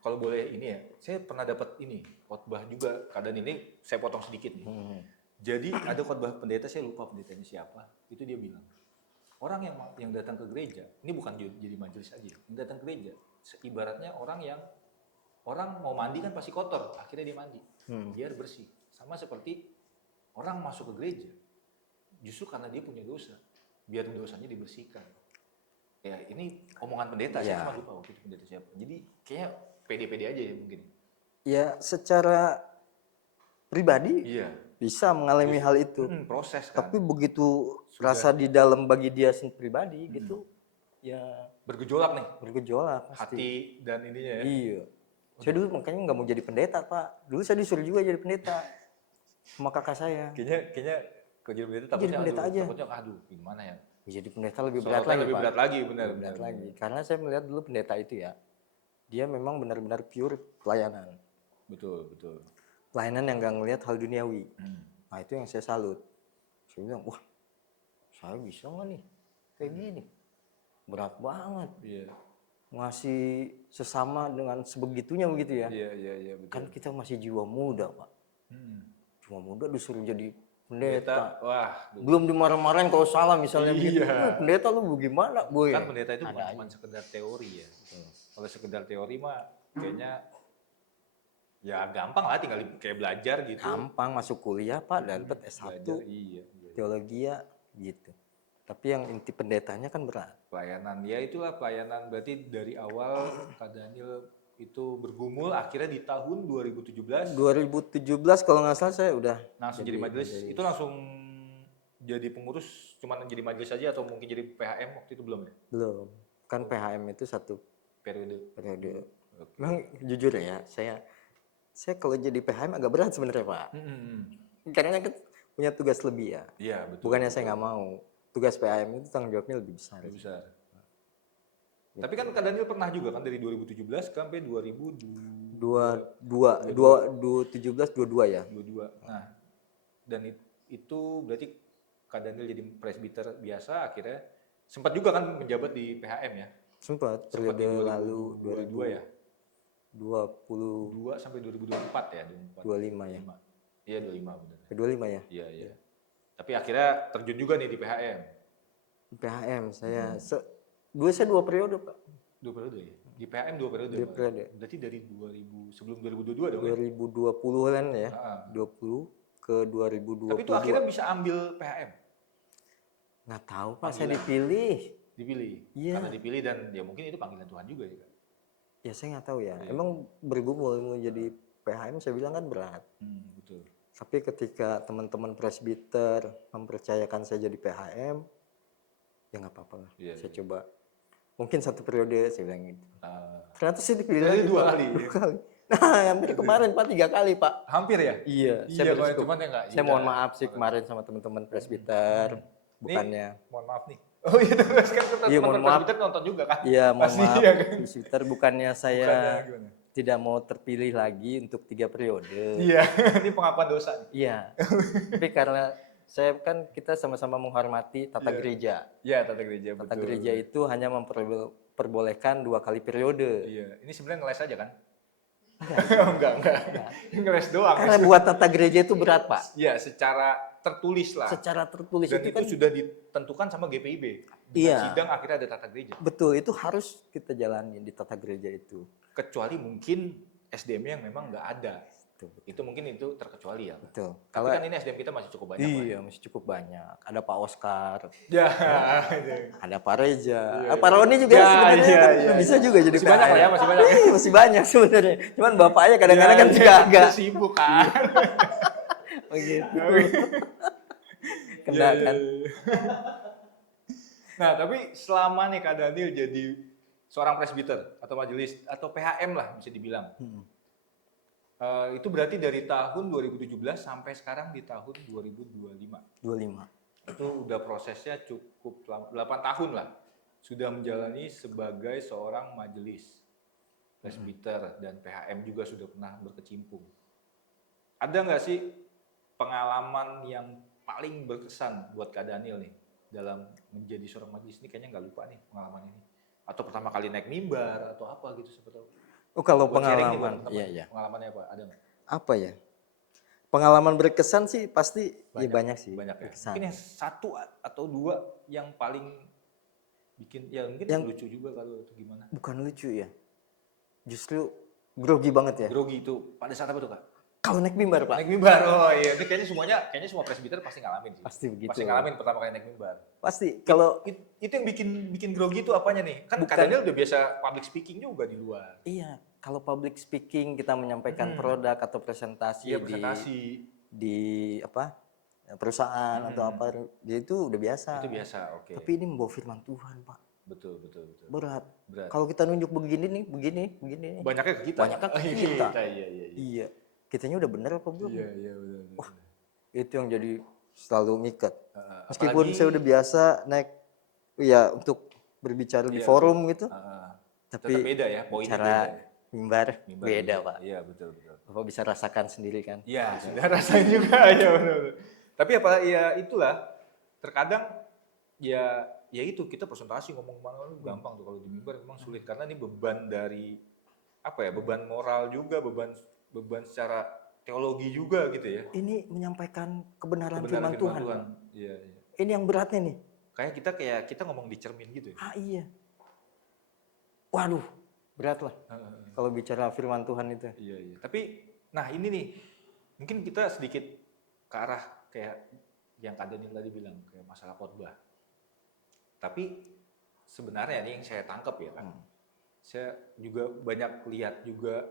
kalau boleh ini ya, saya pernah dapat ini khotbah juga. Keadaan ini saya potong sedikit nih. Jadi ada khotbah pendeta, saya lupa pendetanya siapa. Itu dia bilang, orang yang datang ke gereja, ini bukan jadi majelis aja, yang datang ke gereja, ibaratnya orang mau mandi kan pasti kotor, akhirnya dia mandi, biar bersih. Sama seperti orang masuk ke gereja, justru karena dia punya dosa, biar dosanya dibersihkan. Ya ini omongan pendeta, saya cuma lupa waktu itu pendeta siapa. Jadi kayaknya pede-pede aja ya mungkin. Ya, secara pribadi Iya. bisa mengalami hal itu. Proses kan. Tapi begitu rasa di dalam bagi dia pribadi gitu, ya Bergejolak nih, bergejolak pasti. hati dan ininya ya. Iya. Saya dulu makanya nggak mau jadi pendeta, Pak. Dulu saya disuruh juga jadi pendeta sama kakak saya. Kayaknya kalau jadi pendeta Jadi pendeta aja. takutnya gimana ya. Jadi pendeta lebih berat Soalnya lagi, lebih Pak. berat lagi, benar. Lebih berat lagi. Karena saya melihat dulu pendeta itu ya, dia memang benar-benar pure pelayanan. Betul. Pelayanan yang nggak ngelihat hal duniawi. Nah itu yang saya salut. Saya bilang, wah saya bisa nggak nih kayak gini? Berat banget. Iya. Ngasih sesama dengan sebegitunya begitu ya. Iya, betul. Kan kita masih jiwa muda, Pak. Jiwa muda disuruh jadi pendeta. Wah, Belum dimarah-marahin kalau salah misalnya begitu. Iya. Pendeta lu bagaimana, boy? kan pendeta itu bukan cuma sekedar teori ya. Kalau sekedar teori mah kayaknya ya gampang lah, tinggal kayak belajar gitu. Gampang masuk kuliah, Pak, dapat S1, Belajar, iya. teologi ya gitu. Tapi yang inti pendetanya kan berat. Pelayanan, ya itulah pelayanan. Berarti dari awal Kak Daniel itu bergumul, akhirnya di tahun 2017 2017 kalau nggak salah saya udah langsung jadi majelis. Itu langsung jadi pengurus, cuman jadi majelis aja atau mungkin jadi PHM waktu itu belum ya? belum. Kan PHM itu satu Periode. Memang jujur ya, saya kalau jadi PHM agak berat sebenarnya, Pak. Karena kan punya tugas lebih ya. Iya, betul. Bukannya saya nggak mau. Tugas PHM itu tanggung jawabnya lebih besar. Lebih besar. Tapi kan Kak Daniel pernah juga kan dari 2017 sampai 2022. 2017 22 ya. Nah, dan itu berarti Kak Daniel jadi presbiter biasa, akhirnya sempat juga kan menjabat di PHM ya. Sempat Sempat periode di lalu 2022 ya. 20 2 sampai 2024 ya, 25 ya. Iya, 25 benar. 25 ya. Iya. Tapi akhirnya terjun juga nih di PHM. PHM saya saya 2 periode, Pak. 2 periode ya. Di PHM 2 periode. 2 periode. Berarti dari sebelum 2022 dong ya. 2020-an ya. 20 ke 2022. Tapi itu akhirnya bisa ambil PHM. Nggak tahu, Pak, saya dipilih. Iya. Karena dipilih dan ya mungkin itu panggilan Tuhan juga ya. Ya saya nggak tahu ya. Emang bergumul mau jadi PHM saya bilang kan berat. Betul. Tapi ketika teman-teman presbiter mempercayakan saya jadi PHM, ya nggak apa-apa lah. Saya coba. Mungkin 1 periode saya bilang gitu. Ternyata saya dipilih lagi 2 kali. 2 kali. Nah, hampir kemarin, Pak, 3 kali, Pak. Hampir ya? Iya. Saya cuman ya enggak. Saya mohon maaf sih kemarin sama teman-teman presbiter. Bukannya. Mohon maaf nih. Oh iya, terus kan Iya, mohon maaf. presbiter nonton juga kan? Iya, mohon Pasti, maaf. iya kan? Presbiter bukannya saya gimana? tidak mau terpilih lagi untuk 3 periode. Iya, ini pengakuan dosa nih. Iya. Tapi karena saya kan kita sama-sama menghormati tata gereja. Iya, tata gereja, Tata betul. gereja itu hanya memperbolehkan 2 kali periode. Iya, ini sebenarnya ngeles aja kan? Enggak. Ngeles doang. Karena buat tata gereja itu berat, Pak. Iya, secara tertulis lah. Secara tertulis Dan itu itu kan sudah ditentukan sama GPIB. Dengan Iya. sidang akhirnya ada tata gereja. betul, itu harus kita jalani di tata gereja itu. Kecuali mungkin SDM-nya yang memang nggak ada. Betul. Itu mungkin itu terkecuali ya. Betul. Tapi kan ini SDM kita masih cukup banyak. Iya, masih cukup banyak. Ada Pak Oscar, Ya. ada Pak Reja, Iya, Pak Roni juga iya. sebenarnya Iya, kan iya. bisa juga jadi Masih banyak lah ya, PAM. masih banyak. Iya, masih banyak sebenarnya. Cuman bapaknya kadang-kadang kan juga agak sibuk kan. begitu. Iya, Kena kan. Nah, tapi selama nih Kak Daniel jadi seorang presbiter atau majelis atau PHM lah bisa dibilang. Itu berarti dari tahun 2017 sampai sekarang di tahun 2025. 25. Itu udah prosesnya cukup 8 tahun lah. Sudah menjalani sebagai seorang majelis presbiter dan PHM juga sudah pernah berkecimpung. Ada nggak sih pengalaman yang paling berkesan buat Kak Daniel nih dalam menjadi seorang majelis ini? Kayaknya nggak lupa nih pengalaman ini. Atau pertama kali naik mimbar atau apa gitu, siapa tahu. Oh, kalau Buat sharing nih buat pengalaman, teman-teman. iya. Pengalamannya apa? Ada nggak? Apa ya? Pengalaman berkesan sih pasti ya banyak sih. Banyak ya. Berkesan. Mungkin yang satu atau dua yang paling bikin, ya mungkin Yang- lucu juga kalau itu gimana? Bukan lucu ya. Justru grogi banget ya. Grogi itu pada saat apa tuh Kak? Kalau naik mimbar, Pak. Naik mimbar. Oh iya, itu kayaknya semua presbiter pasti ngalamin sih. Pasti begitu. Pasti ngalamin pertama kali naik mimbar. Pasti. Kalau Itu yang bikin grogi itu apanya nih? Kan Kak Bukan. Daniel udah biasa public speaking juga di luar. iya, kalau public speaking kita menyampaikan produk atau presentasi, Iya, presentasi. di apa? Perusahaan atau apa, dia itu udah biasa. Itu biasa, oke. Tapi ini membawa firman Tuhan, Pak. Betul. Berat. Berat. Kalau kita nunjuk begini nih, begini nih. Banyaknya ke kita. Banyaknya ke Oh, kita. Iya. Iya. Kitanya udah bener apa belum? Iya, benar. Wah, itu yang jadi selalu ngikat. Apalagi- Meskipun saya udah biasa naik, ya untuk berbicara di Iya, forum gitu, Tetap tapi beda ya, poinnya cara beda. mimbar Mimbar beda, beda. Pak. Iya, betul. Bapak bisa rasakan sendiri kan? Iya, sudah rasain juga ya benar. Tapi apa ya itulah terkadang ya itu kita presentasi ngomong mana gampang tuh, kalau di mimbar memang sulit karena ini beban dari apa ya, beban moral juga, beban secara teologi juga gitu ya. Ini menyampaikan kebenaran, Kebenaran firman Tuhan. Tuhan. Pak. Iya. Ini yang beratnya nih. Kayak kita ngomong di cermin gitu ya. Iya. Waduh, berat lah kalau bicara firman Tuhan itu. Iya. Tapi nah ini nih mungkin kita sedikit ke arah kayak yang Kak Daniel tadi bilang kayak masalah khotbah. Tapi sebenarnya nih yang saya tangkap ya kan, saya juga banyak lihat juga,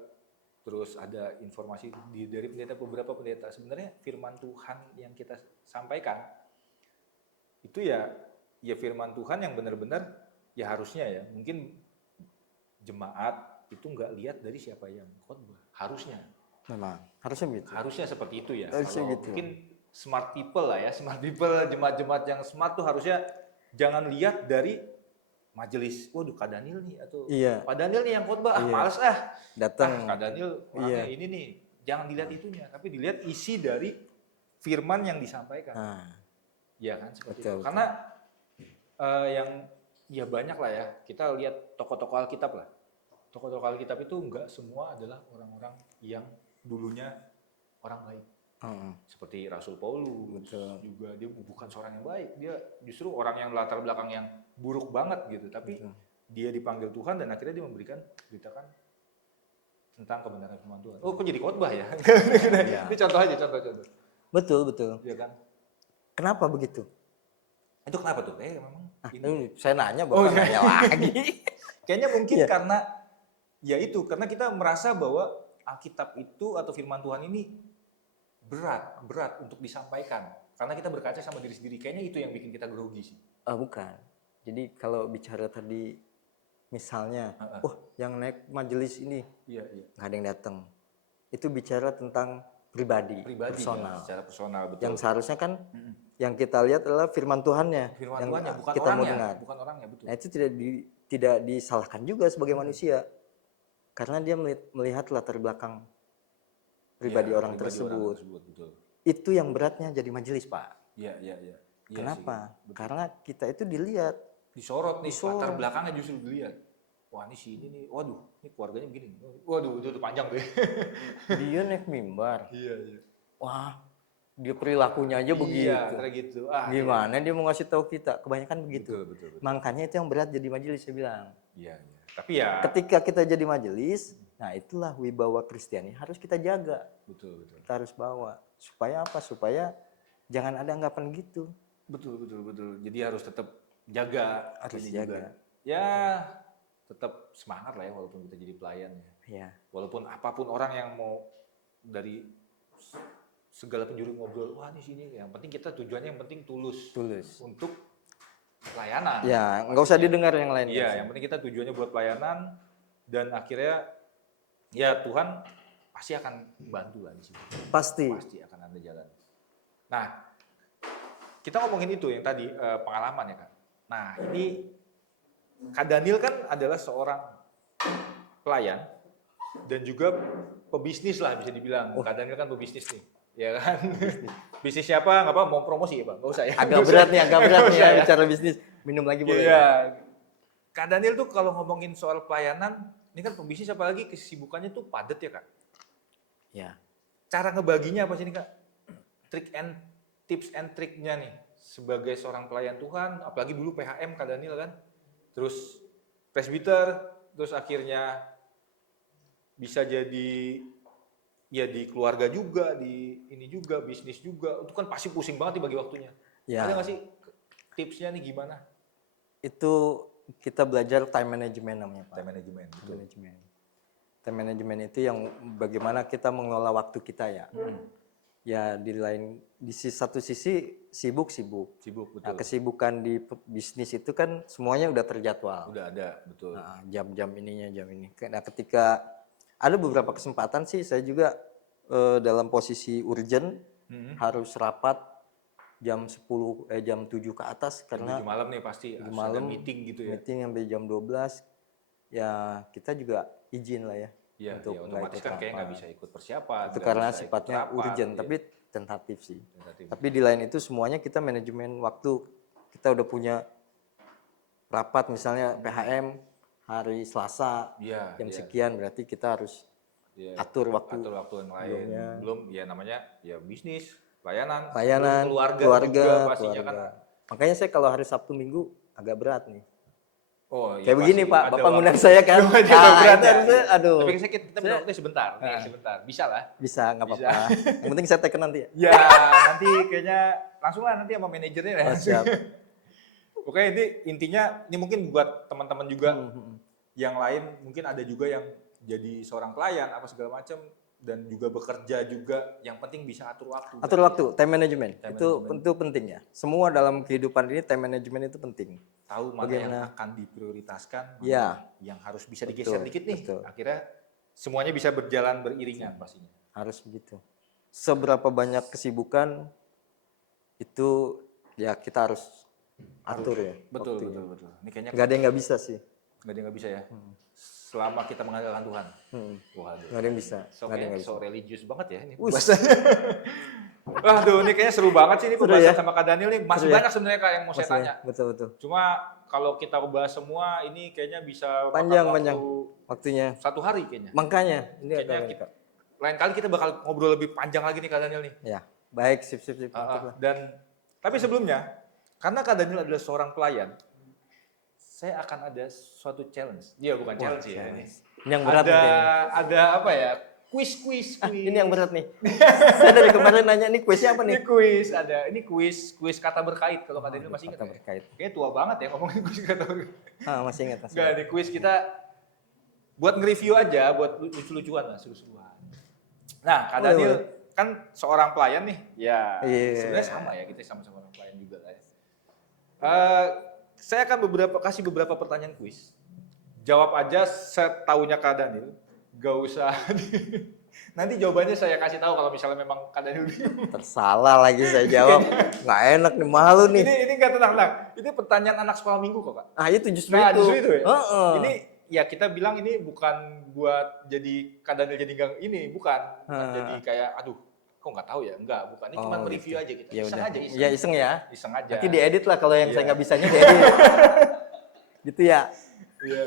terus ada informasi dari beberapa pendeta, sebenarnya firman Tuhan yang kita sampaikan itu ya firman Tuhan yang benar-benar ya harusnya ya mungkin jemaat itu nggak lihat dari siapa yang khotbah, harusnya Harusnya gitu. harusnya seperti itu ya. Harusnya Kalau gitu. mungkin smart people lah ya, smart people, jemaat-jemaat yang smart tuh harusnya jangan lihat dari majelis, waduh Kak Daniel nih atau Iya. Pak Daniel nih yang khotbah, Iya. males Datang. Kak Daniel orangnya ini nih, jangan dilihat itunya, tapi dilihat isi dari firman yang disampaikan. Nah, Ya kan seperti Betul, itu. betul. Karena yang ya banyak lah ya, kita lihat tokoh-tokoh Alkitab lah. Tokoh-tokoh Alkitab itu enggak semua adalah orang-orang yang dulunya orang baik. Seperti Rasul Paulus, Betul. juga dia bukan seorang yang baik, dia justru orang yang latar belakang yang buruk banget gitu, tapi dia dipanggil Tuhan dan akhirnya dia beritakan tentang kebenaran firman Tuhan. Oh, kok jadi khotbah ya? Ini contoh aja, contoh. betul. Iya kan? Kenapa begitu? Itu kenapa tuh? Memang Ini saya nanya, Bapak nanya lagi. kayaknya mungkin karena karena kita merasa bahwa Alkitab itu atau firman Tuhan ini berat untuk disampaikan. Karena kita berkaca sama diri sendiri. Kayaknya itu yang bikin kita grogi sih. Bukan. Jadi kalau bicara tadi misalnya, yang naik majelis ini Iya. nggak ada yang datang. Itu bicara tentang pribadi personal. Ya, secara personal, betul. Yang seharusnya kan yang kita lihat adalah firman Tuhannya, Firman yang Tuhannya, bukan kita mau orangnya. dengar. Bukan orangnya, betul. Nah, itu tidak disalahkan juga sebagai manusia, karena dia melihat latar belakang pribadi Ya, orang tersebut. betul. Itu yang beratnya jadi majelis, Pak. Iya, iya, iya. Iya Kenapa? sih, Karena kita itu dilihat. disorot nih, Disorot. latar belakangnya justru dilihat. Wah ini si ini nih, waduh, ini keluarganya begini. Waduh, itu panjang tuh. Dia naik mimbar. Iya, iya. Wah, dia perilakunya aja begitu. Iya, kayak gitu. Gimana dia mau ngasih tahu kita? Kebanyakan begitu. Betul, betul, betul. Makanya itu yang berat jadi majelis, saya bilang. Iya, iya. Tapi ya. Ketika kita jadi majelis, nah itulah wibawa Kristiani harus kita jaga. Betul, betul. Kita harus bawa. Supaya apa? Supaya jangan ada anggapan gitu. Betul, betul, betul. Jadi harus tetap jaga. Harus ini jaga. Juga. Ya, tetap semangat lah ya walaupun kita jadi pelayan. Ya. Walaupun apapun orang yang mau dari segala penjuru ngobrol, wah ini sini. Yang penting kita tujuannya yang penting tulus. Tulus. Untuk pelayanan. Ya, nggak usah didengar yang lain. Iya, yang penting kita tujuannya buat pelayanan dan akhirnya ya Tuhan pasti akan bantu lah di situ. Pasti. Pasti akan ada jalan. Nah, kita ngomongin itu yang tadi pengalaman ya Kak. Nah, ini Kak Daniel kan adalah seorang pelayan dan juga pebisnis lah bisa dibilang. Kak Daniel kan pebisnis nih, ya kan? Bisnisnya apa? Nggak apa? Mau promosi ya Bang? Nggak usah ya? Agak berat nih ya bicara bisnis. Minum lagi boleh Iya. Kak Daniel tuh kalau ngomongin soal pelayanan, ini kan pebisnis apalagi kesibukannya tuh padat ya Kak? Ya. Cara ngebaginya apa sih nih Kak? Tips and triknya nih sebagai seorang pelayan Tuhan, apalagi dulu PHM Kak Daniel kan? Terus presbiter, terus akhirnya bisa jadi ya di keluarga juga, di ini juga, bisnis juga. Itu kan pasti pusing banget nih bagi waktunya. Ya. Ada nggak sih tipsnya nih gimana? Itu kita belajar time management namanya Pak. Time management. Time management. Time management itu yang bagaimana kita mengelola waktu kita ya. Ya di satu sisi sibuk. Sibuk, betul. Nah, kesibukan di bisnis itu kan semuanya udah terjadwal. Udah ada, betul. Nah, jam-jam ininya jam ini. Nah, ketika ada beberapa kesempatan sih saya juga dalam posisi urgent harus rapat jam 7 ke atas karena 7 malam nih pasti ada meeting gitu ya. Meeting sampai jam 12. Ya, kita juga izin lah ya. Iya, untuk otomatis kan kayak nggak bisa ikut persiapan. Itu karena sifatnya urgent, tapi tentatif sih. Tapi di lain itu semuanya kita manajemen waktu. Kita udah punya rapat misalnya PHM hari Selasa jam sekian, berarti kita harus atur waktu yang lain. Belum ya namanya ya bisnis, pelayanan, keluarga juga pastinya kan. Makanya saya kalau hari Sabtu Minggu agak berat nih. Oh, kayak begini Pak, Bapak ngundang saya kan. Aduh. Tapi kita minta waktu sebentar, sebentar. Bisa lah. Bisa, nggak apa-apa. Yang penting saya teken nanti ya. Ya, nanti kayaknya langsung lah nanti sama manajernya ya. Siap. Oke, intinya ini mungkin buat teman-teman juga yang lain, mungkin ada juga yang jadi seorang pelayan apa segala macam dan juga bekerja juga, yang penting bisa atur waktu. Atur waktu, time management. Itu penting ya. Semua dalam kehidupan ini time management itu penting. Tahu mana yang akan diprioritaskan, ya, yang harus bisa digeser dikit nih. Akhirnya semuanya bisa berjalan beriringan pastinya. Harus begitu. Seberapa banyak kesibukan itu ya kita harus atur ya. Betul. Ini kayaknya nggak ada yang nggak bisa sih. Nggak ada yang nggak bisa ya. Selama kita mengandalkan Tuhan. Waduh. Nggak ada yang bisa. So religius banget ya ini. Waduh, ini kayaknya seru banget sih ini pembahasan sama Kak Daniel nih. Masih banyak sebenarnya Kak yang mau saya tanya. Betul. Cuma kalau kita bahas semua ini kayaknya bisa panjang waktunya. 1 hari kayaknya. Makanya ini kayaknya lain kali kita bakal ngobrol lebih panjang lagi nih Kak Daniel nih. Ya, baik, sip. Tapi sebelumnya, karena Kak Daniel adalah seorang pelayan, saya akan ada suatu challenge. Iya, bukan challenge ya ini. Ini yang berat ada apa ya? Kuis. Ini yang berat nih. Saya dari kemarin nanya nih kuisnya apa nih? Ini kuis kata berkait. Kalau Kak Daniel masih ingat. Kata berkait. Kayaknya tua banget ya ngomongin kuis kata berkait. Masih ingat. Enggak, di kuis kita buat nge-review aja, buat lucu-lucuan lah, seru-seruan. Nah, Kak Daniel kan seorang pelayan nih. Ya, sebenarnya sama ya, kita sama-sama orang pelayan juga lah ya. Saya akan kasih beberapa pertanyaan kuis. Jawab aja setahunya Kak Daniel. Gak usah. Nanti jawabannya saya kasih tahu kalau misalnya memang Kak Daniel bingung. Tersalah lagi saya jawab. Nggak enak nih, malu nih. Ini nggak tenang. Ini pertanyaan anak sekolah minggu kok Kak. Itu justru itu. Justru itu ya? Ini ya kita bilang ini bukan buat jadi Kak Daniel jadi ini bukan jadi kayak aduh Kok nggak tahu ya? Enggak, bukan. Ini cuma mereview aja kita. Ya Iseng udah. aja, iseng. Ya iseng ya. Iseng aja. Nanti diedit lah kalau yang Iya. saya nggak bisanya diedit. Gitu ya. Iya.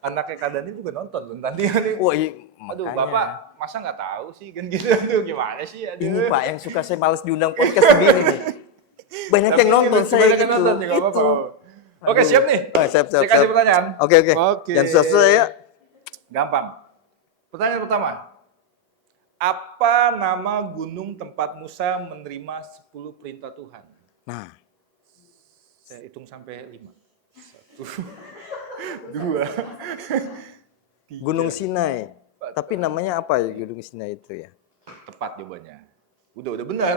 Anaknya Kak Daniel juga nonton tuh. Nanti Wah, iya, aduh, makanya. Bapak masa nggak tahu sih kan gitu. Aduh, gimana sih? Aduh. Ini Pak yang suka saya males diundang podcast begini nih. Banyak Tapi yang nonton banyak saya yang gitu. nonton juga apa-apa. Oke, Aduh. siap nih. Oh, siap. Saya kasih pertanyaan. Oke. Yang sesuai ya. Gampang. Pertanyaan pertama. Apa nama gunung tempat Musa menerima 10 perintah Tuhan? Nah, Saya hitung sampai 5. 1, 2, 3. Gunung Sinai. Tapi namanya apa ya Gunung Sinai itu ya? Tepat jawabannya. Udah benar.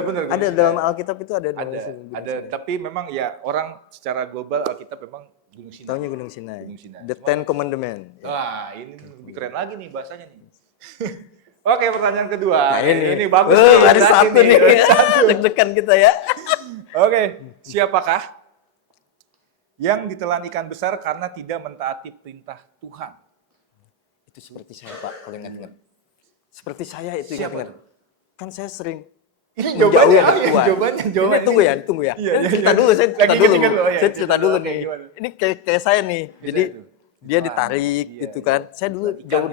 Gunung Ada Sinai. dalam Alkitab itu ada. Ada, tapi memang ya orang secara global Alkitab memang Gunung Sinai. Taunya Gunung Sinai. Gunung Sinai. The Ten Commandment. Wah, ini lebih keren lagi nih bahasanya nih. Oke, pertanyaan kedua. Nah, ini bagus hari satu nih. Deg-degan kita ya. Oke, siapakah yang ditelan ikan besar karena tidak mentaati perintah Tuhan? Itu seperti saya Pak, kalau ingat-ingat. Seperti saya itu Siapa? ingat-ingat. Kan saya sering Ini menjauh jawabannya, yang tua. jawabannya. Ini tunggu ya. Iya. Cerita dulu, saya cerita Lagi dulu. ingat-ingat loh, ya. Saya cerita dulu Oke, nih. gimana? Ini kayak saya nih. Jadi itu. dia ditarik Iya, gitu kan. Saya dulu Ikan. jauh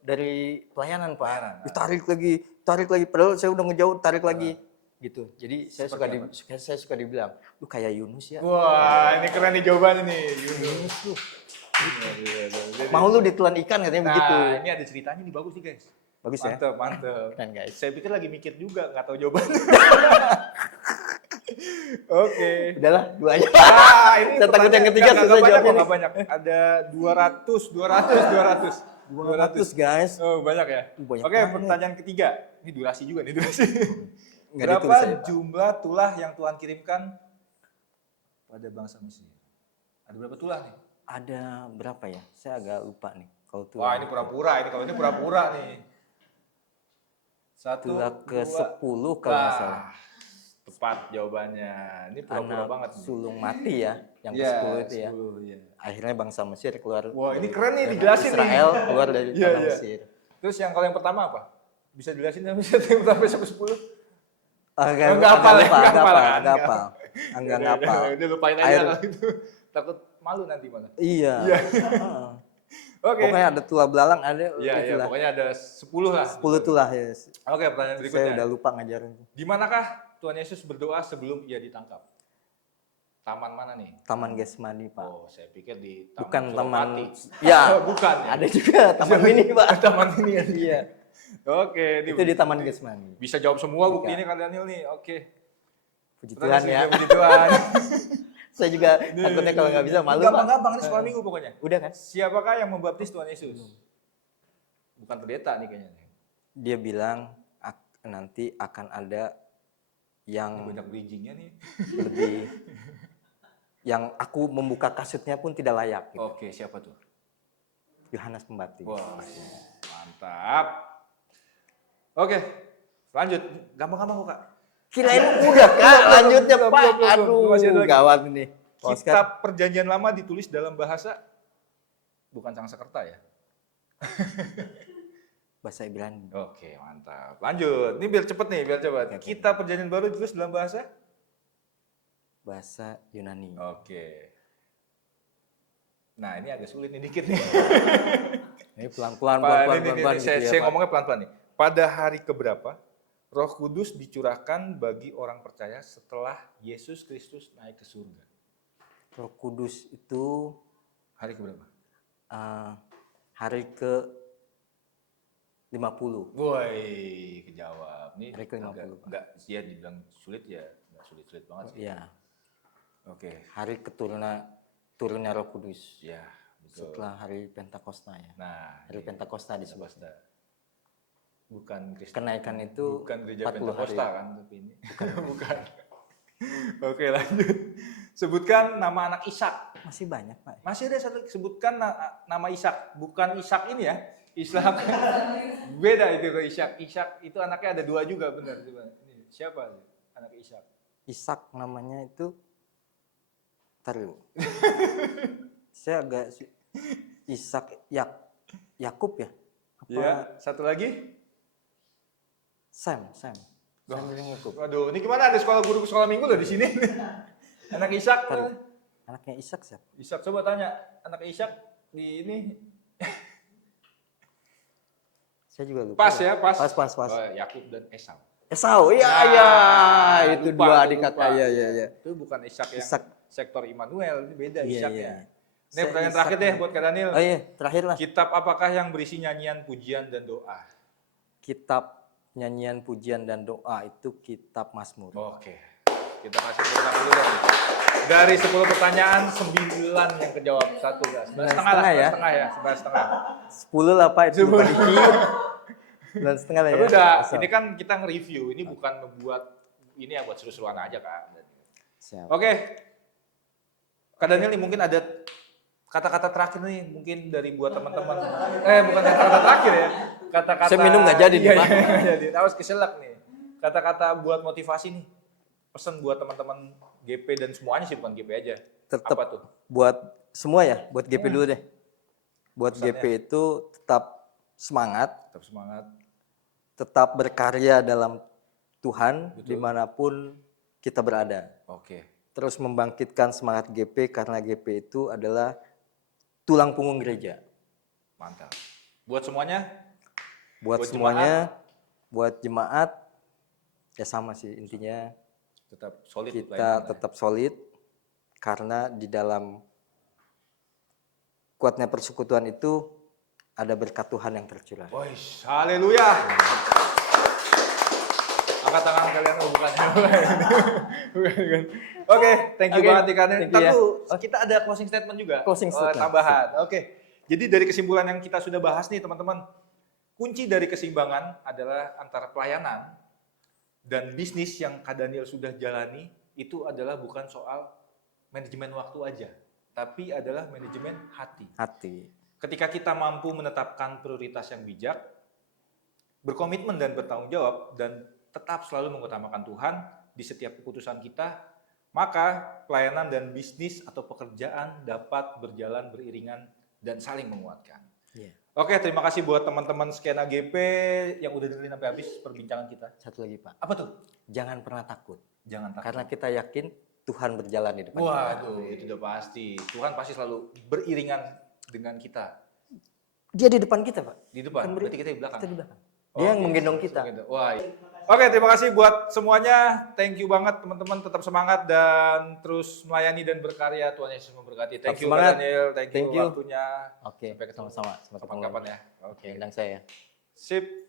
dari pelayanan Pak. Pelayanan, ah. Ditarik lagi. Padahal saya udah ngejauh, tarik lagi. Gitu. Jadi saya suka dibilang, lu kayak Yunus ya. Wah, ini keren nih jawabannya nih. Yunus. Mau lu ditelan ikan katanya begitu. Nah, ini ada ceritanya nih, bagus nih guys. Bagus ya. Mantep. Keren guys. Saya pikir lagi mikir juga, nggak tahu jawabannya. Oke. Udahlah, dua aja. Ini Saya takut yang ketiga nggak susah banyak, jawabnya nih. nggak banyak. Ada 200. 200 guys. Oh, banyak ya? Banyak Oke, banget. pertanyaan ketiga. Ini durasi juga nih, durasi. Nggak Berapa ditulis saya, Pak. jumlah tulah yang Tuhan kirimkan pada bangsa Mesir? Ada berapa tulah nih? Ada berapa ya? Saya agak lupa nih. Kalau tuh. Wah, ini pura-pura. Kalau ini pura-pura nih. 1, Tulah 2. ke-10 kalau nggak salah. Tepat jawabannya. Ini pura-pura Anak banget nih. sulung mati ya, yang Iya, ke-10 itu ya. 10, iya. Akhirnya bangsa Mesir keluar. Wah, ini dari- keren nih, dari dijelasin nih. Israel keluar dari Iya, tanah iya. Mesir. Terus yang kalau yang pertama apa? Bisa jelasin yang yang pertama sampai 10? Agak Enggak hafal ya, agak enggak hafal kan? Enggak hafal. Enggak ngapal. Udah lupain aja Air. kalau itu. Takut malu nanti malah. Iya. Iya. Heeh. Oke. Pokoknya ada tulah belalang, ada Iya, itulah. pokoknya ada 10 lah. 10 tulah ya. Oke, pertanyaan Saya berikutnya. udah lupa ngajarin. Di manakah Tuhan Yesus berdoa sebelum ia ditangkap? Taman mana nih? Taman Getsemani, Pak. Oh, saya pikir di Taman Bukan taman. Suropati. Ya, Oh, bukan ya? ada juga taman mini, Pak. Taman ini ya. Iya. Oke, Itu di Taman Getsemani. bisa jawab semua Bukan. bukti ini Kak Daniel nih. Oke. Puji Tuhan ya. Puji Tuhan. Saya juga takutnya kalau nggak bisa malu, Pak. Gampang-gampang ini sekolah minggu pokoknya. Udah kan? Siapakah yang membaptis Tuhan Yesus? Bukan pendeta nih kayaknya. Dia bilang nanti akan ada Ini yang banyak bridgingnya nih. lebih yang aku membuka kasutnya pun tidak layak. Gitu. Oke, siapa tuh? Yohanes Pembaptis. Wah, mantap. Oke, lanjut. Gampang-gampang kok, Kak. Kirain udah Kak, lanjutnya Belum, Pak. belum. Aduh, Masih ada lagi. gawat ini. Oscar, Kitab Perjanjian Lama ditulis dalam bahasa bukan Sanskerta ya? bahasa Ibrani. Oke, mantap. Lanjut. Ini biar cepet nih, biar cepet. Oke. Kitab Perjanjian Baru ditulis dalam bahasa? Bahasa Yunani. Oke. Nah, ini agak sulit nih dikit nih. Ini pelan-pelan, Pak, pelan-pelan ini, gitu saya, ya, saya Pak. ngomongnya pelan-pelan nih. Pada hari keberapa Roh Kudus dicurahkan bagi orang percaya setelah Yesus Kristus naik ke surga? Roh Kudus itu Hari keberapa? hari ke 50. Woi, kejawab. Ini Hari ke-50. enggak dia dibilang sulit ya, enggak sulit-sulit banget sih. Iya, Oke. hari turunnya Roh Kudus. Ya, betul. Setelah hari Pentakosta ya. Nah, Hari ini Pentakosta disebut. Pentakosta. Bukan Kristen. Kenaikan itu bukan gereja 40 Pentakosta hari. kan, tapi ini. Bukan. Oke, lanjut. Sebutkan nama anak Ishak. Masih banyak, Pak. Masih ada satu sebutkan nama Ishak, bukan Ishak ini ya. Ishak. Beda itu ke Ishak. Ishak itu anaknya ada 2 juga, benar. Coba. Ini siapa anak Ishak? Ishak namanya itu taruh. Saya agak Ishak Yakub ya? Apa? Ya, satu lagi. Sam yang ngikup. Aduh, ini gimana ada guru sekolah minggu loh di sini. Anak Ishak. Anaknya Ishak siapa? Ishak, coba tanya anak Ishak di ini. Saya juga lupa. Pas ya, pas. Pas. Oh, Yakub dan Esau. Esau, iya, itu lupa, dua adik kakak, iya. Itu bukan Ishak yang Ishak. sektor Immanuel, ini beda Iya, Ishaknya. iya. Ini pertanyaan terakhir deh buat Kak Daniel. Oh iya, terakhir lah. Kitab apakah yang berisi nyanyian, pujian, dan doa? Kitab nyanyian, pujian, dan doa itu kitab Mazmur. Oke, kita kasih tepuk dulu dong. Dari 10 pertanyaan, 9 yang kejawab. 9,5 lah, 10 lah Pak, itu bukan iki. 9,5 lah ya. Tapi udah, ini kan kita nge-review, ini bukan ngebuat, ini ya buat seru-seruan aja Kak. Siap. Oke, Kak Daniel nih mungkin ada kata-kata terakhir nih, mungkin dari buat teman-teman. Bukan kata-kata terakhir ya. Kata-kata. Saya minum nggak jadi nih, Pak. Jadi, awas keselak nih. Kata-kata buat motivasi nih. Pesan buat teman-teman GP dan semuanya sih, bukan GP aja. Tetap Apa tuh? buat semua ya, buat GP dulu deh. Buat Pesannya. GP itu tetap semangat, Tetap semangat. tetap berkarya dalam Tuhan Betul. dimanapun kita berada. Oke. Terus membangkitkan semangat GP karena GP itu adalah tulang punggung gereja. Mantap. Buat semuanya? Buat semuanya, buat jemaat, ya sama sih intinya. Tetap solid. Kita tetap solid karena di dalam kuatnya persekutuan itu ada berkat Tuhan yang tercurah. Woish, haleluya. Angkat tangan kalian, bukan. Oke, thank you banget nih Kak. Tentu kita ada closing statement juga. Closing statement. Tambahan. Oke. Jadi dari kesimpulan yang kita sudah bahas nih teman-teman, kunci dari keseimbangan adalah antara pelayanan dan bisnis yang Kak Daniel sudah jalani itu adalah bukan soal manajemen waktu aja, tapi adalah manajemen hati. Ketika kita mampu menetapkan prioritas yang bijak, berkomitmen dan bertanggung jawab, dan tetap selalu mengutamakan Tuhan di setiap keputusan kita, maka pelayanan dan bisnis atau pekerjaan dapat berjalan beriringan dan saling menguatkan. Yeah. Oke, terima kasih buat teman-teman Skena GP yang udah dengerin sampai habis perbincangan kita. Satu lagi Pak. Apa tuh? Jangan pernah takut. Jangan takut. Karena kita yakin Tuhan berjalan di depan Waduh, itu udah pasti. Tuhan pasti selalu beriringan dengan kita. Dia di depan kita Pak. Di depan, berarti kita di belakang. Kita di belakang. Dia yang menggendong kita. Wah, iya. Oke, terima kasih buat semuanya. Thank you banget teman-teman, tetap semangat dan terus melayani dan berkarya. Tuhan Yesus memberkati. Thank you Kak Daniel, thank you waktunya. Oke, Sampai ketemu sama-sama. kapan-kapan ya. Oke, undang saya. Sip.